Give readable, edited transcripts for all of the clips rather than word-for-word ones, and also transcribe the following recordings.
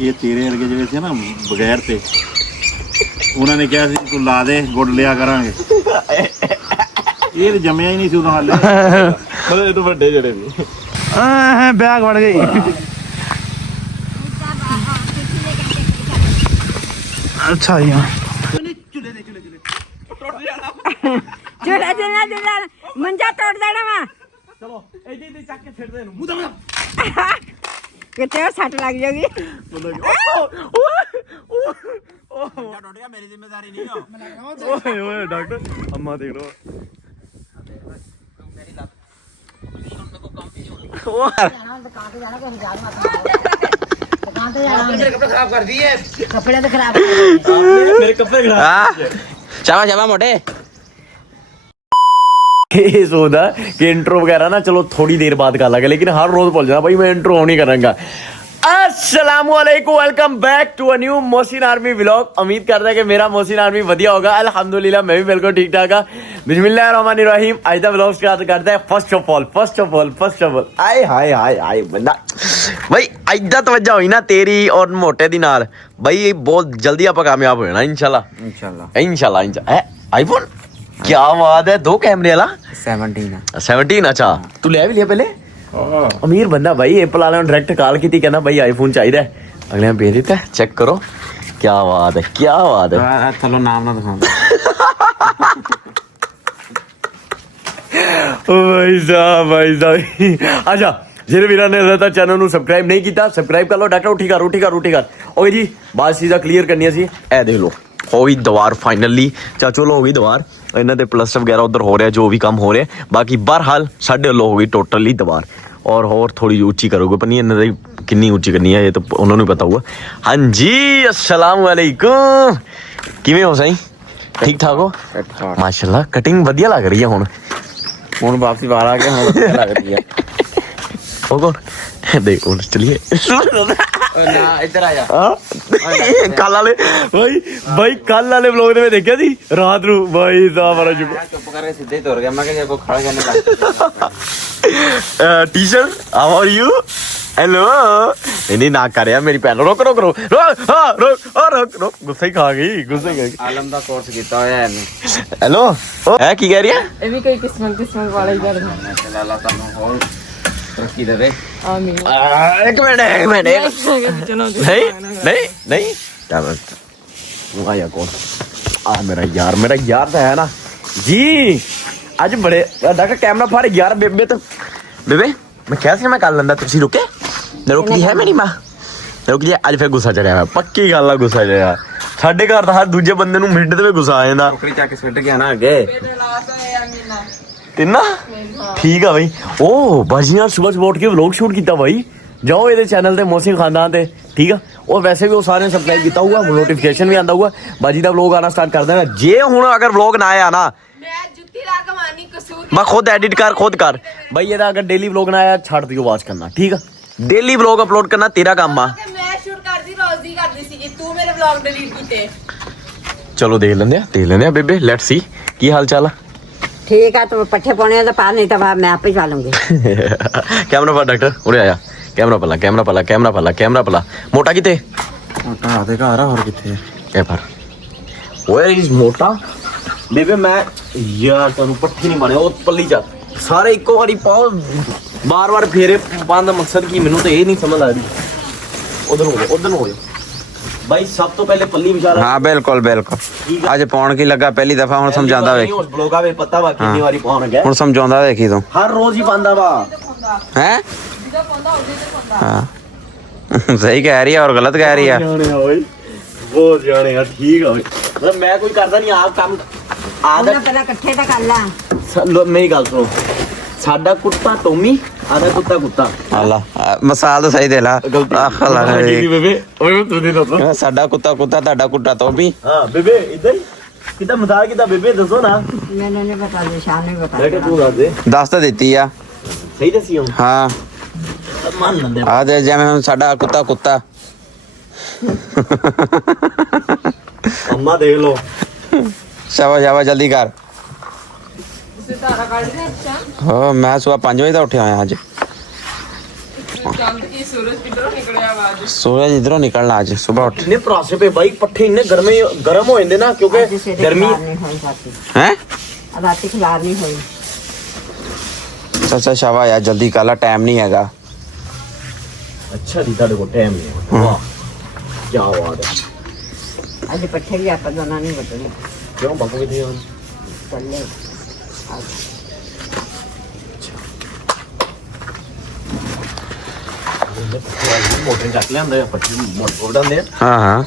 ਇਹ ਤੇਰੇ ਵਰਗੇ ਜਿਹੜੇ ਸੀ ਨਾ ਬਗੈਰ ਤੇ ਉਹਨਾਂ ਨੇ ਕਿਹਾ ਸੀ ਤੂੰ ਲਾ ਦੇ ਗੁੜ ਲਿਆ ਕਰਾਂਗੇ ਇਹ ਜੰਮਿਆ ਹੀ ਨਹੀਂ ਸੀ ਉਦੋਂ ਹਾਲੇ ਮਤਲਬ ਇਹ ਤੋਂ ਵੱਡੇ ਜਿਹੜੇ ਵੀ बैग बढ़ गई अच्छा ही चूल्हे मंजा तोड़ देना वा चलो ऐसे ही चक के फेर दे मुंह दम कितने सट लग जाएगी मेरी जिम्मेदारी नहीं हो ओए ओए डॉक्टर अम्मा देख लो कपड़े तो खराब मेरे कपड़े खराब शाबाश शाबाश मोटे ये सोचदा कि इंट्रो वगैरह ना चलो थोड़ी देर बाद कर लागे लेकिन हर रोज बोल जाना भाई मैं इंट्रो नहीं करूंगा अस्सलामुअलैकुम welcome back to a new Mohsin army vlog उम्मीद करता है कि मेरा मोहसिन आर्मी बढ़िया होगा अल्हम्दुलिल्लाह मैं भी बिल्कुल ठीक ठाक हाँ बिस्मिल्लाहिर्रहमानिर्रहीम आज दा व्लॉग स्टार्ट करते हैं फर्स्ट ऑफ ऑल आए हाय हाय हाय बंदा भाई इज्जत तवज्जो हुई ना तेरी और मोटे दी नाल भाई बहुत जल्दी आप कामयाब हो जाना इंशाल्लाह आईफोन क्या बात है 2 कैमरे वाला 17 अच्छा तू ले भी लिया पहले अमीर बंदा भाई एप्पल वाले ने डायरेक्ट कॉल की थी कहना भाई आईफोन चाहिए अगले ने भेज दिता चेक करो क्या बात है चलो नाम ना दिखा भाई साहब अच्छा ਜਿਹੜੇ ਵੀਰਾਂ ਨੇ ਹਲੇ ਤੱਕ ਚੈਨਲ ਨੂੰ ਸਬਸਕ੍ਰਾਈਬ ਨਹੀਂ ਕੀਤਾ ਸਬਸਕ੍ਰਾਈਬ ਕਰ ਲਓ ਡਾਕਟਰ ਉੱਠੀ ਕਰ ਓਏ ਜੀ ਬਾਤ ਚੀਜ਼ਾਂ ਕਲੀਅਰ ਕਰਨੀਆਂ ਸੀ ਇਹ ਦੇਖ ਲਓ ਹੋ ਗਈ ਦੀਵਾਰ ਫਾਈਨਲੀ ਚਾਚੋ ਲੋ ਹੋ ਗਈ ਦੀਵਾਰ ਇਹਨਾਂ ਦੇ ਪਲਸਟਰ ਵਗੈਰਾ ਉਧਰ ਹੋ ਰਿਹਾ ਜੋ ਵੀ ਕੰਮ ਹੋ ਰਿਹਾ ਬਾਕੀ ਬਹਰਹਾਲ ਸਾਡੇ ਵੱਲੋਂ ਹੋ ਗਈ ਟੋਟਲੀ ਦੀਵਾਰ और थोड़ी ऊंची करोगे पर नहीं इन्होंने कितनी ऊंची करनी है ये तो उन्होंने पता हुआ हाँ जी अस्सलाम वालेकुम किवें हो सही ठीक ठाक हो माशाल्लाह कटिंग बढ़िया लग रही है हुण वापसी बाहर आ गया लग रही है ओ कौन देख उन चलिए ना इधर आया कल वाले भाई कल वाले व्लॉग में देखा थी रात नु भाई साहब बड़ा चुप करके सीधे तोड़ गया मैं को खड़ा करने लग teacher how are you hello नहीं ना कर यार मेरी भैन रोक गुस्सा ही खा गई आलम दा कोर्स कीता होया है हेलो है की कह रही है ये भी कोई किस्मत वाला ही कर अल्लाह ताला और तरक्की दे आमीन एक मिनट नहीं क्या बात तू आया कौन मेरा यार तो है ना जी आज बड़े डॉक्टर कैमरा फाड़ यार बेबे तो बेबे मैं क्या मैं कर लेंदा तुसी रुके रुक ली है मेरी मां रुक जी आज फिर गुस्सा चढ़िया पक्की गल है गुस्सा चढ़िया ਸਾਡੇ ਘਰ ਤਾਂ ਹਰ ਦੂਜੇ ਬੰਦੇ ਨੂੰ ਮਿੰਟ ਦੇ ਵਿੱਚ ਗੁੱਸਾ ਆ ਜਾਂਦਾ ਟੋਕਰੀ ਚੱਕ ਕੇ ਸਿੱਟ ਗਿਆ ਨਾ ਅੱਗੇ ਤਿੰਨਾ ਠੀਕ ਆ ਬਈ ਉਹ ਬਾਜੀ ਨਾਲ ਸਵੇਰ ਉੱਠ ਕੇ ਵਲੌਗ ਸ਼ੂਟ ਕੀਤਾ ਬਾਈ ਜਾਓ ਇਹਦੇ ਚੈਨਲ ਤੇ ਮੋਹਸਿਨ ਖਾਨਦਾਨ ਤੇ ਠੀਕ ਆ ਉਹ ਵੈਸੇ ਵੀ ਉਹ ਸਾਰਿਆਂ ਨੇ ਸਬਸਕ੍ਰਾਈਬ ਕੀਤਾ ਹੋਊਗਾ ਨੋਟੀਫਿਕੇਸ਼ਨ ਵੀ ਆਂਦਾ ਹੋਊਗਾ ਬਾਜੀ ਦਾ ਵਲੌਗ ਆਣਾ ਸਟਾਰਟ ਕਰ ਦੇਣਾ ਜੇ ਹੁਣ ਅਗਰ ਵਲੌਗ ਨਾ ਆਇਆ ਨਾ मैं खुद एडिट खुद कर भाई ये अगर डेली व्लॉग ना आया छाड़ दियो आवाज करना ठीक है डेली व्लॉग अपलोड करना तेरा काम आ मैं शूट करदी रोज दी करदी सी तू मेरे व्लॉग डिलीट कीते चलो देख लेंदे बेबे लेट्स सी की हाल चाल ठीक है तो पट्ठे पाने तो पा नहीं तो मैं आप ही पा लूंगी कैमरा पर डॉक्टर उरे आया कैमरा पला मोटा किते मोटा आधे का आ रहा और किथे क्या पर ओए इज मोटा बेबे मैं यार तेनू पट्ठी नहीं मारे और पल्ली जा सारे इको बारी पाओ बार फेरे पाने का मकसद की मैनू तो ये नहीं समझ आ रही उधर हो गए भाई सब तो पहले पल्ली बिछा हां बिल्कुल आज पौन की लगा पहली दफा हुन समझांदा वे उस ब्लॉगा वे पता वा कितनी बारी पौन गया हुन समझांदा देखी तू हर रोज ही पांदा वा हैं हां सही कह रही है और गलत कह रही है बहुत जाने यार ठीक है मतलब मैं कोई करदा नहीं आप काम आदत पहला इकट्ठे तो कर ला मेरी गल सुनो साडा कुत्ता टोमी आधा कुत्ता अल्लाह मसाल तो सही दे ला बेबे ओए तू दे दो साडा कुत्ता ताडा कुत्ता टोमी हां बेबे इधर किदा मजाक किदा बेबे दसो ना नहीं बता दे शान नहीं बता बेटा तू दे दस तो देती है सही दसी हूं हां मान लंदे आ दे जिवें साडा कुत्ता अम्मा देख लो शाबाश जल्दी कर मैं सुबह 5 बजे उठे आया अज चंद की सूरज किधरों निकले आवाज सूरज इधरों निकलना आज सुबह उठ इतने परासे पे भाई पट्ठे इन्ने गर्म हो जाते ना क्योंकि गर्मी हैं राती खिलार नहीं हुई चाचा शाबाश यार जल्दी काला टाइम नहीं हैगा अच्छा दी ਤੁਹਾਡੇ ਕੋਲ ਟਾਈਮ ਨਹੀਂ ਵਾਹ ਕੀ ਬਾਤ ਹੈ ਅੱਜ ਪੱਠੇ ਵੀ ਆਪਾਂ ਦੋਨਾਂ ਨਹੀਂ ਵੱਢਣੇ ਕਿਉਂ ਬਾਪੂ ਕਿੱਥੇ ਆ ਚੱਲੇ ਮੋਟਰ ਚੱਕ ਲਿਆਂਦੇ ਆ ਪੱਠੇ ਮੋਟਰ ਵਡਾਉਂਦੇ ਆ हाँ हाँ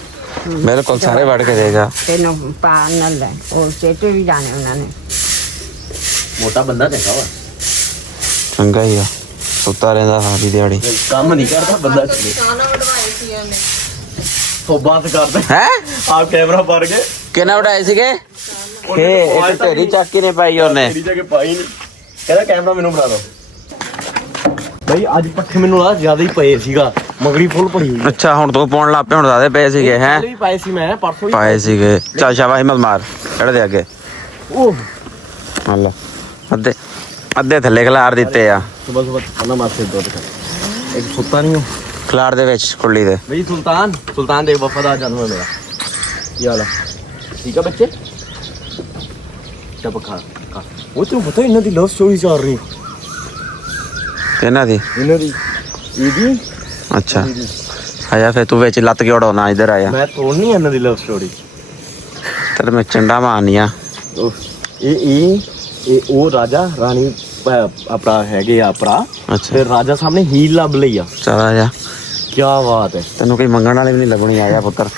बिल्कुल सारे बढ़ के देगा ਤੈਨੂੰ ਪਾ ਨਾ ਲੈ ਉਹ ਸੇਟੇ ਵੀ ਜਾਣੇ ਉਹਨਾਂ ਨੇ ਮੋਟਾ ਬੰਦਾ ਦੇਖਾ ਵਾ चंगा ही है सुता रहता सारी दिहाड़ी ਕੰਮ ਨਹੀਂ ਕਰਦਾ ਬੰਦਾ खाना बढ़वाए थी हमने ਉਹ ਬਾਤ ਕਰਦੇ हैं ਆਪ ਕੈਮਰਾ ਪਰ ਕੇ किना उठाए सीगे के एक तेरी चाकी ने पाई ਉਹਨੇ ਤੇਰੀ ਜਗ੍ਹਾ ਪਾਈ ਨਹੀਂ ਕਹਿੰਦਾ ਕੈਮਰਾ ਮੈਨੂੰ ਬਣਾ ਦਿਓ ਬਈ ਅੱਜ ਪੱਠੇ ਮੈਨੂੰ ਆ ਜ਼ਿਆਦਾ ਹੀ ਪਏ ਸੀਗਾ ਮਗਰੀ ਫੁੱਲ ਭਰੀ ਹੋਈ ਅੱਛਾ ਹੁਣ ਤੂੰ ਪਾਉਣ ਲੱਗ ਪਿਆ ਹੁਣ ਦਾਦੇ ਪਏ ਸੀਗੇ ਹੈ ਵੀ ਪਾਏ ਸੀ ਮੈਂ ਪਰਸੋਂ ਹੀ ਪਾਏ ਸੀਗੇ ਚੱਲ ਸ਼ਾਬਾਸ਼ ਹਿੰਮਤ ਮਾਰ ਚੜ ਦੇ ਅੱਗੇ ਉਹ ਹੱਲਾ ਅੱਧੇ ਅੱਧੇ ਥੱਲੇ ਖਿਲਾਰ ਦਿੱਤੇ ਆ ਸੁਬਹ ਸੁਬਹ ਖਾਣਾ ਮਾਸੇ ਦੁੱਧ ਕਰ ਇੱਕ ਸੁੱਤਾ ਨਹੀਂ ਹੋ ਖਿਲਾਰ ਦੇ ਵਿੱਚ ਕੁੱਲੀ ਦੇ ਬਈ ਸੁਲਤਾਨ ਦੇ ਵਫਾਦਾਰ ਜਾਨਵਰ ਮੇਰਾ ਕੀ ਹਾਲ ਹੈ ਠੀਕ ਆ ਬੱਚੇ ਚੱਪ ਖਾ ਉਹ ਤੈਨੂੰ ਪਤਾ ਇਹਨਾਂ ਦੀ ਲਵ ਸਟੋਰੀ ਚੱਲ ਰਹੀ ਇਹਨਾਂ ਦੀ ਇਹਨਾਂ ਦੀ ਇਹਦੀ ਅੱਛਾ ਆਇਆ ਫੇ ਤੂੰ ਵਿੱਚ ਲੱਤ ਕੇ ਉਡਾਉਣਾ ਇੱਧਰ ਆਇਆ ਮੈਂ ਤੋੜਨੀ ਇਹਨਾਂ ਦੀ ਲਵ ਸਟੋਰੀ ਤੇਰੇ ਮੈਂ ਚੰਡਾ ਮਾਰਨੀਆਂ ਇਹ ਉਹ ਰਾਜਾ ਰਾਣੀ ਆਪਣਾ ਹੈਗੇ ਆ ਭਰਾ ਅੱਛਾ ਤੇ ਰਾਜਾ ਸਾਹਮਣੇ ਹੀਲ ਲੱਭ ਲਈ ਆ ਚਲ ਆ ਜਾ ਕੀ ਬਾਤ ਹੈ ਤੈਨੂੰ ਕੋਈ ਮੰਗਣ ਵਾਲੇ ਵੀ ਨਹੀਂ ਲੱਭਣੀ ਆਇਆ ਪੁੱਤਰ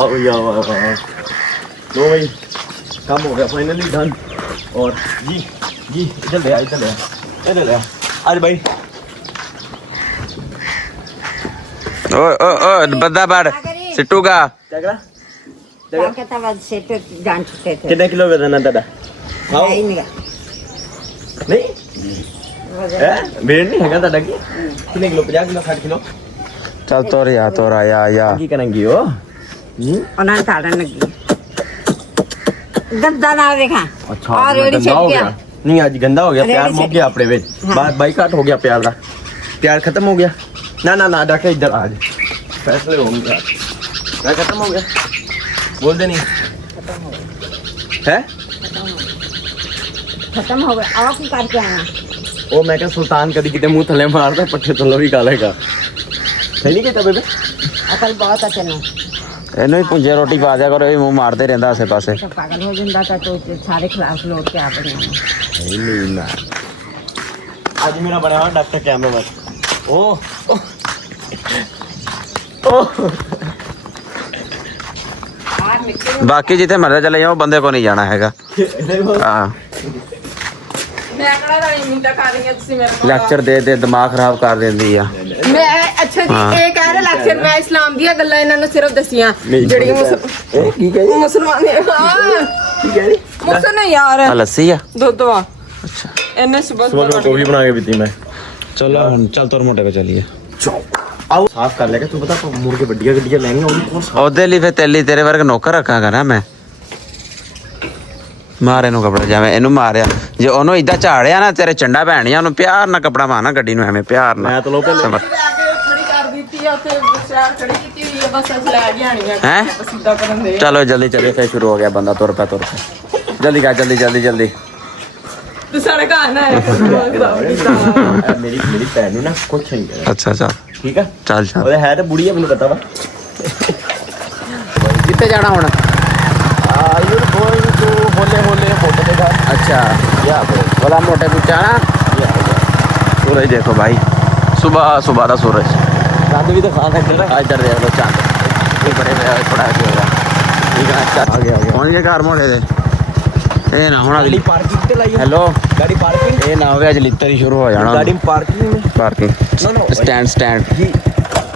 आओ यार लो भाई काम हो गया फाइनली डन और जी इधर ले आ आज भाई ओ बद्दा बाड़ सिट्टूगा क्या करा ਤਾਂ ਕਹਿੰਦਾ ਵਾ ਸੇਟੇ ਜਾਣ ਚੁੱਕੇ ਤੇ कितने किलो का देना दादा ਹੈ ਹੀ ਨਹੀਂ नहीं है वेट नहीं है दादा की कितने किलो 50 किलो 60 किलो चल तोर या तोर आया आया की करेंगी हो ਉਹਨਾਂ ਨੇ ਤਾੜਨ ਲੱਗੀ ਗੰਦਾ ਨਾ ਵੇਖਾਂ अच्छा ਆ ਰੇੜੀ गंदा ਛੱਡ हो ਗਿਆ गया नहीं आज गंदा हो गया रेडी प्यार मुक छट गया अपने में बाई काट हो गया प्यार का प्यार खत्म हो गया ना डाके इधर आज फैसले होंगे प्यार खत्म हो गया बोल दे नहीं है ਖਤਮ ਹੋ ਗਿਆ ਆਹ ਕੀ ਕਰਕੇ ਆਇਆ ਉਹ ਮੈਂ ਕਿਹਾ ਸੁਲਤਾਨ ਕਦੀ ਕਿਤੇ ਮੂੰਹ ਥੱਲੇ ਮਾਰਦਾ ਪੱਠੇ ਥੱਲੋਂ ਵੀ ਕਾਲੇਗਾ ਸਹੀ ਨਹੀਂ ਕੀਤਾ ਬੇਬੇ ਅਕਲ ਬਹੁਤ ਆ ਤੈਨੂੰ ਇਹਨੂੰ ਹੀ ਪੁੰਜੇ ਰੋਟੀ ਪਾ ਦਿਆ ਕਰੋ ਇਹ ਮੂੰਹ ਮਾਰਦੇ ਰਹਿੰਦਾ ਆਸੇ ਪਾਸੇ ਤਾਂ ਪਾਗਲ ਹੋ ਜਾਂਦਾ ਤਾਂ ਤੂੰ ਸਾਰੇ ਖਿਲਾਫ ਲੋਟ ਕੇ ਆ ਬਣਿਆ ਨਹੀਂ ਨਾ ਅੱਜ ਮੇਰਾ ਬਣਿਆ ਹੋਇਆ ਡਾਕਟਰ ਕੈਮਰਾ ਉਹ ਬਾਕੀ ਜਿੱਥੇ ਮਰਜ਼ੀ ਚਲੇ ਜਾਓ ਬੰਦੇ ਕੋ ਨਹੀਂ ਜਾਣਾ ਹੈਗਾ ਹਾਂ मैं कड़ा वाली मिनटा खा रही है तुसी मेरे को ਲੈਕਚਰ ਦੇ ਦਿਮਾਗ ਖਰਾਬ ਕਰ ਦਿੰਦੀ ਆ मैं अच्छा जी एक कह रहा लेक्चर मैं इस्लाम दी गल्लां इन्हां ने सिर्फ दसियां जेड़ी ਇਹ ਕੀ ਕਹੀ मुसलमान ਕੀ ਕਹਿ ਰਹੀ मुसलमान यार ਆ ਲੱਸੀ ਆ दुध वा ਅੱਛਾ इन्हें सुबह ਸੁਬਹ ਮੈਂ ਕੌਫੀ ਬਣਾ ਕੇ ਪੀਤੀ ਮੈਂ ਚਲੋ ਹੁਣ ਚੱਲ ਤੋਰ ਮੋਟੇ ਕੋ ਚਲੀਏ ਆਓ ਸਾਫ਼ ਕਰ ਲੈਗਾ ਤੂੰ ਪਤਾ ਮੁੜ ਕੇ ਵੱਡੀਆਂ ਗੱਡੀਆਂ ਲੈਣੀਆਂ ਉਹਦੀ ਕੋਲ ਉਹਦੇ ਲਈ ਫੇ ਤੇਲੀ ਤੇਰੇ ਵਰਗ ਨੌਕਰ ਰੱਖਾਂਗਾ ਨਾ ਮੈਂ ਮਾਰ ਇਹਨੂੰ ਕਪੜਾ ਜਾਵੇਂ ਇਹਨੂੰ ਮਾਰਿਆ ਜੇ ਉਹਨੂੰ ਇਦਾਂ ਝਾੜਿਆ ਨਾ ਤੇਰੇ ਚੰਡਾ ਭੈਣੀਆਂ ਉਹਨੂੰ ਪਿਆਰ ਨਾਲ ਕਪੜਾ ਮਾਰਨਾ ਗੱਡੀ ਨੂੰ ਐਵੇਂ ਪਿਆਰ ਨਾਲ ਮੈਂ ਤਾਂ ਲੋ ਪਹਿਲੇ जाके खड़ी कर दी थी और शहर खड़ी की हुई है बस आज ले गया नहीं है हैं सीधा करन दे चलो जल्दी चलिए फिर शुरू हो गया बंदा तुर पे जल्दी का जल्दी तू सारे घर ना है ਮੇਰੀ ਭੈਣ ਨੂੰ ਨਾ ਕੁਛ ਨਹੀਂ ਕਰਿਆ अच्छा चल ਠੀਕ ਆ चल ਉਹਦੇ ਹੈ ਤਾਂ ਬੁੜੀ ਆ ਮੈਨੂੰ ਪਤਾ ਵਾ कितने जाना होना ਆਲੂ ਗੋਇੰਗ ਟੂ ਹੋਲੇ ਫੋਟੋ ਦੇ ਘਰ अच्छा ਯਾ ਬ్రో बोला मोटे कुछ आना सूरज देखो भाई सुबह का सूरज ਰਾਤ ਵੀ ਤਾਂ ਖਾ ਸਕਦੇ ਨਾ इधर देख लो चांद ये बड़े थोड़ा ठीक है अच्छा आ गया पहुंच गए घर मोटे दे ਇਹ ਨਾ ਹੋਣਾ गाड़ी पार्किंग ਤੇ ਲਾਈ हेलो गाड़ी पार्किंग ਇਹ ਨਾ ਹੋਵੇ ਅੱਜ ਲਿੱਤਰ ਹੀ ਸ਼ੁਰੂ ਹੋ ਜਾਣਾ गाड़ी पार्किंग में ਪਾਰਕਿੰਗ No, ਸਟੈਂਡ जी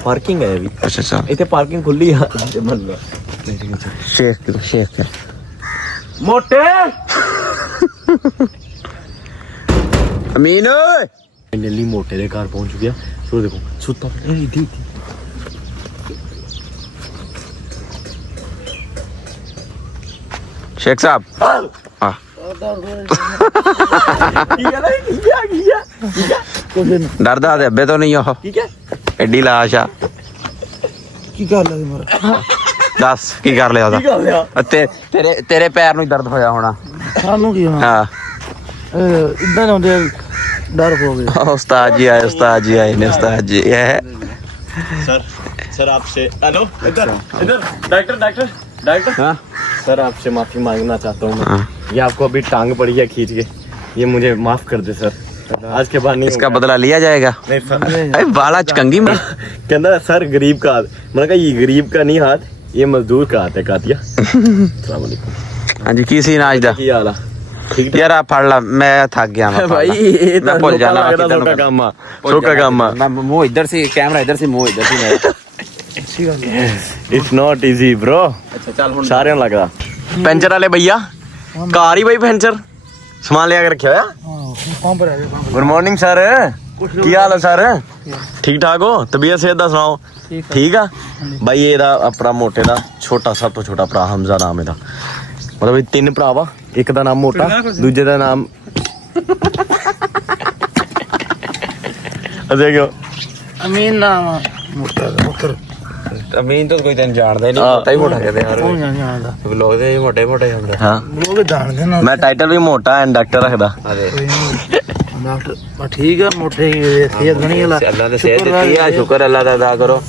पार्किंग है अभी अच्छा अच्छा इतने पार्किंग खुली है मतलब शेख मोटे अमीन ओए फाइनली मोटे के घर पहुंच गया सो देखो सुता इधी शेख साहब हाँ ਡਰਦਾ ਤੇ ਅੱਬੇ ਤੋਂ ਨਹੀਂ ਉਹ ਠੀਕ ਹੈ ਐਡੀ ਲਾਸ਼ ਆ ਕੀ ਕਰ ਲਿਆ ਮਰ ਦੱਸ ਕੀ ਕਰ ਲਿਆ ਉਹਦਾ ਕੀ ਕਰ ਲਿਆ ਤੇਰੇ ਪੈਰ ਨੂੰ ਹੀ ਦਰਦ ਹੋਇਆ ਹੋਣਾ ਸਾਨੂੰ ਕੀ ਹੋਣਾ ਹਾਂ ਇਦਾਂ ਹੁੰਦੇ ਡਰ ਹੋ ਗਿਆ उस्ताद जी आए ने उस्ताद जी ये है सर आपसे हेलो इधर इधर डॉक्टर हाँ? सर आपसे माफी मांगना चाहता हूँ मैं हाँ। ये आपको अभी टांग पड़ी है खींच के ये मुझे माफ कर दे सर आज के बाद नहीं इसका होगा। बदला लिया जाएगा नहीं सर अरे बाला चकंगी में कहना सर गरीब का हाथ मैंने कहा ये गरीब का नहीं हाथ ये मजदूर का हाथ है कातिया अस्सलाम वालेकुम हाँ जी की सी नाच दा की हाल है ठीक यार आप पढ़ ला मैं थक गया मैं भाई ये मैं भूल जाना सोका काम सोका काम मैं मुंह इधर से कैमरा इधर से मुंह इधर से मेरा इट्स नॉट इजी ब्रो अच्छा चल हुन सारे ਨੂੰ ਲੱਗਦਾ ਪੈਂਚਰ ਵਾਲੇ ਭਈਆ ਕਾਰ ਹੀ ਬਈ ਪੈਂਚਰ ਸਮਾਨ ਲਿਆ ਕੇ ਰੱਖਿਆ ਹੋਇਆ ਕੌਣ ਪਰ ਆ ਗਿਆ ਗੁੱਡ ਮਾਰਨਿੰਗ ਸਰ ਕੀ ਹਾਲ ਹੈ ਸਰ ਠੀਕ ਠਾਕ ਹੋ ਤਬੀਅਤ ਸਿਹਤ ਦਾ ਸੁਣਾਓ ਠੀਕ ਆ ਬਾਈ ਇਹਦਾ ਆਪਣਾ ਮੋਟੇ ਦਾ ਛੋਟਾ ਸਭ ਤੋਂ ਛੋਟਾ ਭਰਾ ਹਮਜ਼ਾ ਨਾਮ ਇਹਦਾ ਮਤਲਬ ਇਹ ਤਿੰਨ ਭਰਾ ਵਾ ਇੱਕ ਦਾ ਨਾਮ ਮੋਟਾ ਦੂਜੇ ਦਾ ਨਾਮ ਅਜੇ ਕਿਉਂ ਅਮੀਨ ਨਾਮ ਮੁੱਤਰ ਅਮੀਨ ਤਾਂ ਕੋਈ ਤੈਨੂੰ ਜਾਣਦਾ ਹੀ ਨਹੀਂ ਪਤਾ ਹੀ ਮੋਟਾ ਕਹਿੰਦੇ ਯਾਰ ਕੌਣ ਜਾਣਦਾ ਲੋਕ ਦੇ ਮੋਟੇ ਮੋਟੇ ਹੁੰਦੇ ਹਾਂ ਲੋਕ ਜਾਣਦੇ ਨਾ ਮੈਂ ਟਾਈਟਲ ਵੀ ਮੋਟਾ ਐਂਡ ਡਾਕਟਰ ਰੱਖਦਾ ਡਾਕਟਰ ਬਸ ਠੀਕ ਆ ਮੋਟੇ ਸਿਹਤ ਬਣੀ ਲਾ ਅੱਲਾ ਨੇ ਸਿਹਤ ਦਿੱਤੀ ਆ ਸ਼ੁਕਰ ਅੱਲਾ ਦਾ ਅਦਾ ਕਰੋ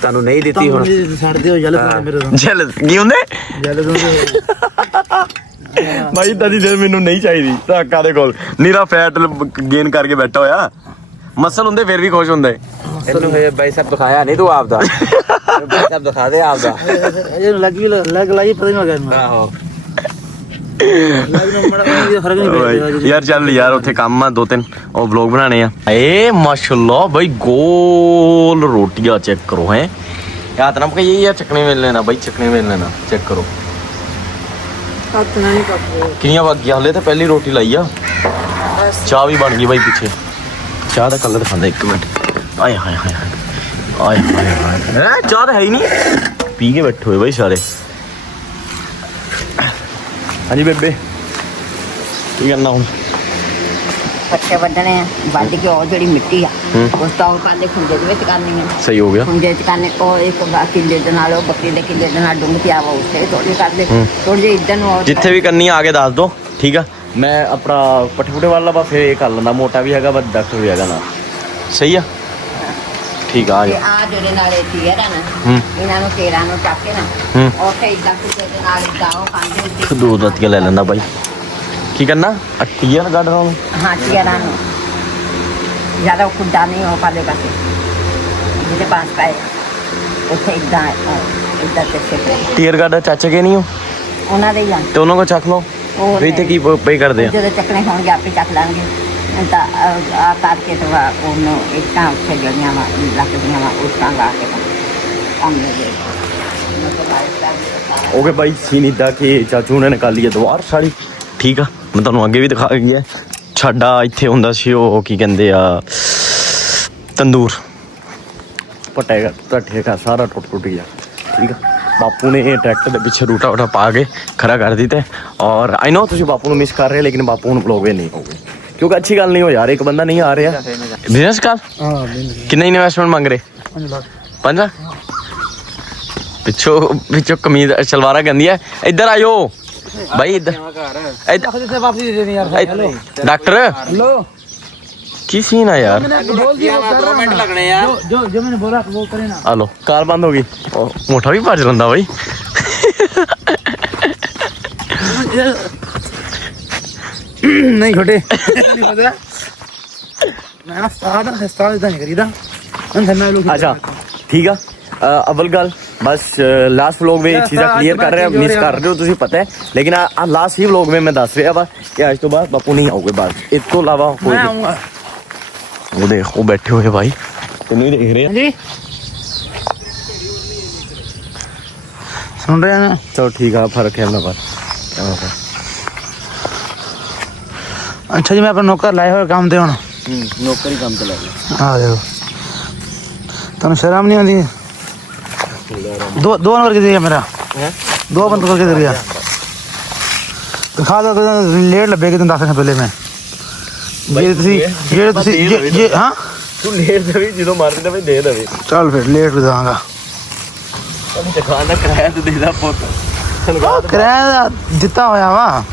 ਤੁਹਾਨੂੰ ਨਹੀਂ ਦਿੱਤੀ ਹੁਣ ਛੱਡਦੇ ਹੋ ਜਲ ਮੇਰੇ ਤੋਂ ਜਲ ਕੀ ਹੁੰਦੇ ਜਲ ਤੋਂ ਭਾਈ ਤਦੀ ਦੇ ਮੈਨੂੰ ਨਹੀਂ ਚਾਹੀਦੀ ਧਾਕਾ ਦੇ ਕੋਲ ਨੀਰਾ ਫੈਟ ਗੇਨ ਕਰਕੇ ਬੈਠਾ ਹੋਇਆ ਮਸਲ ਹੁੰਦੇ ਫਿਰ ਵੀ ਖੁਸ਼ ਹੁੰਦੇ ਇਹਨੂੰ ਇਹ ਬਾਈ ਸਾਹਿਬ ਦਿਖਾਇਆ ਨਹੀਂ ਤੂੰ ਆਪਦਾ ਬਾਈ ਸਾਹਿਬ ਦਿਖਾ ਦੇ ਆਪਦਾ ਇਹ ਲੱਗੀ ਲੱਗ ਲਾਈ ਪਤਾ ਨਹੀਂ ਲੱਗਾ ਆਹੋ ਲੱਗ ਨੂੰ ਮੜਾ ਫਰਕ ਨਹੀਂ ਪੈਂਦਾ ਯਾਰ ਚੱਲ ਯਾਰ ਉੱਥੇ ਕੰਮ ਆ ਦੋ ਤਿੰਨ ਉਹ ਵਲੌਗ ਬਣਾਣੇ ਆ ਏ ਮਾਸ਼ਾਅੱਲਾ ਬਾਈ ਗੋਲ ਰੋਟੀਆਂ ਚੈੱਕ ਕਰੋ ਹੈ याद ना ये यार चकने मिल लेना भाई चकने मिल लेना चेक करो ਉਤਨਾ ਨਹੀਂ ਪੱਕੂ किनिया वग गया हले तो पहली रोटी लाई आ चाह भी बन गई भाई पीछे चाह का कलर दिखांदा एक मिनट आय हाय हाय आय हाय हाय चाह तो है ही नहीं पी के बैठे हुए भाई सारे हाँ जी बेबे की करना हूँ ਪੱਠੇ ਵੱਢਣੇ ਆ ਵੱਢ ਕੇ ਉਹ ਜਿਹੜੀ ਮਿੱਟੀ ਆ ਉਸ ਤੋਂ ਉਹ ਪਾਲੇ ਖੁੰਡੇ ਦੇ ਵਿੱਚ ਕਰਨੀ ਆ सही हो गया ਖੁੰਡੇ ਚ ਕਰਨੇ ਉਹ ਇੱਕ ਕਿੱਲੇ ਦੇ ਨਾਲ ਉਹ ਬੱਕਰੀ ਦੇ ਕਿੱਲੇ ਦੇ ਨਾਲ ਡੁੰਗ ਪਿਆ ਵਾ ਉੱਥੇ ਥੋੜੀ ਕਰਦੇ ਥੋੜੀ ਜਿਹੀ ਇੱਧਰ ਨੂੰ ਜਿੱਥੇ ਵੀ ਕਰਨੀ ਆ ਕੇ ਦੱਸ ਦੋ ਠੀਕ ਆ ਮੈਂ ਆਪਣਾ ਪੱਠੇ ਪੁੱਠੇ ਵਾਲਾ ਬਾ ਫੇਰ ਇਹ ਕਰ ਲੈਂਦਾ ਮੋਟਾ ਵੀ ਹੈਗਾ ਬਸ ਡਾਕਟਰ ਵੀ ਹੈਗਾ ਨਾਲ ਸਹੀ ਆ ਠੀਕ ਆ ਆ ਤੇ ਜਾ ਆ ਜਿਹੜੇ ਨਾਲੇ ਤੀਰ ਆ ਨਾ ਇਹਨਾਂ ਨੂੰ ਤੇਰਾਂ ਨੂੰ ਚੱਕ ਕੇ ਨਾ ਉੱਥੇ ਇੱਦਾਂ ਕੁੱਤੇ ਦੇ ਨਾਲ ਇੱਦਾਂ ਉਹ ਖਾਂਦੇ ਦੋ ਰਤੀਆਂ ਲੈ ਲੈਂਦਾ ਬਾਈ ਕੀ ਕਰਨਾ ਅੱਟੀਆਂ ਕੱਢ ਰਹਾ ਹਾਂ ਤੀਰਾਂ ਨੂੰ ਜ਼ਿਆਦਾ ਖੁੱਡਾ ਨਹੀਂ ਹੋ ਪਾਲੇ ਪਾਸੇ ਜਿਹਦੇ ਪਾਸ ਪਾਏ ਉੱਥੇ ਇੱਦਾਂ ਇੱਦਾਂ ਤੇ ਛੇੜੇ ਟੀਅਰ ਕੱਢ ਚਾਚੇ ਕੇ ਨਹੀਂ ਹੋ ਉਹਨਾਂ ਦੇ ਹੀ ਆ ਤੇ ਉਹਨਾਂ ਕੋ ਚੱਕ ਲਓ ਉਹ ਵੀ ਤੇ ਕੀ ਪੇ ਕਰਦੇ ਆ ਜਦੋਂ ਚੱਕਣੇ ਹੋਣਗੇ ਆਪੇ ਚੱਕ ਲਾਂਗੇ ਤਾਂ ਆ ਕਰਕੇ ਤਾਂ ਉਹਨੂੰ ਇੱਟਾਂ ਉੱਥੇ ਜਿਹੜੀਆਂ ਵਾ ਲੱਗਦੀਆਂ ਵਾ ਉੱਟਾਂ ਲਾ ਕੇ ਕੰਮ ਦੇ ओके भाई सीन इदा कि चाचू ने निकाली है दवार सारी ठीक आ मैं ਤੁਹਾਨੂੰ ਅੱਗੇ ਵੀ ਦਿਖਾ ਗਿਆ ਛੱਡਾ ਇੱਥੇ ਹੁੰਦਾ ਸੀ ਉਹ ਕੀ ਕਹਿੰਦੇ ਆ ਤੰਦੂਰ पटेगा टट्ठे का सारा टूट गया ठीक है बापू ने ट्रैक्टर के पीछे रूटा वूटा पा के खड़ा कर दी थे और आई नो तुम बापू ने मिस कर रहे लेकिन बापू ने ब्लॉग नहीं हो गए क्योंकि अच्छी गल नहीं हो यार एक बंदा नहीं आ रहा बिजनेस कर कितना इन्वेस्टमेंट मांग रहे 5 लाख पिछो पिछो कमीज सलवारा गंदी है इधर आयो भाई इधर डॉक्टर हेलो की सीन है यार बोल दिया 2 मिनट लगने यार जो मैंने बोला वो करे ना हेलो कार बंद होगी मोटा भी भज लंदा भाई नहीं छोटे नहीं पता मैं स्टार्ट इतना नहीं करीदा अच्छा ठीक है अव्वल गल बस लास्ट व्लॉग में चीज़ा क्लियर कर रहे हैं मिस कर रहे हो तुझे पता है लेकिन लास्ट ही व्लॉग में मैं दस रहा वा कि आज तो बाद बापू नहीं आओगे बस इस तो अलावा कोई वो देख वो बैठे हुए भाई तुम नहीं देख रहे हैं जी सुन रहे हैं चलो ठीक है फर्क है अपने पास अच्छा जी मैं अपना नौकर लाए हुए काम दे होना नौकरी काम चला हाँ देखो तुम शर्म नहीं आती दो नंबर के दिया मेरा 2 बंद करके दे दिया ਦਿਖਾ ਦੋ ਲੇਟ ਲੱਭੇਗੀ ਤੈਨੂੰ 10 ਦਿਨ ਪਹਿਲੇ ਮੈਂ ਜਿਹੜੇ ਤੁਸੀਂ ਹਾਂ ਤੂੰ ਲੇਟ ਦੇਵੀ ਜਦੋਂ ਮਰਦੀ ਦਵੇ ਦੇ ਦੇਵੇ ਚੱਲ ਫਿਰ ਲੇਟ ਦਾਂਗਾ ਤੈਨੂੰ ਦੁਕਾਨ ਦਾ ਕਿਰਾਇਆ ਤੇ ਦੇਦਾ ਪੁੱਤ ਕਿਰਾਇਆ ਦਾ ਦਿੱਤਾ ਹੋਇਆ ਵਾ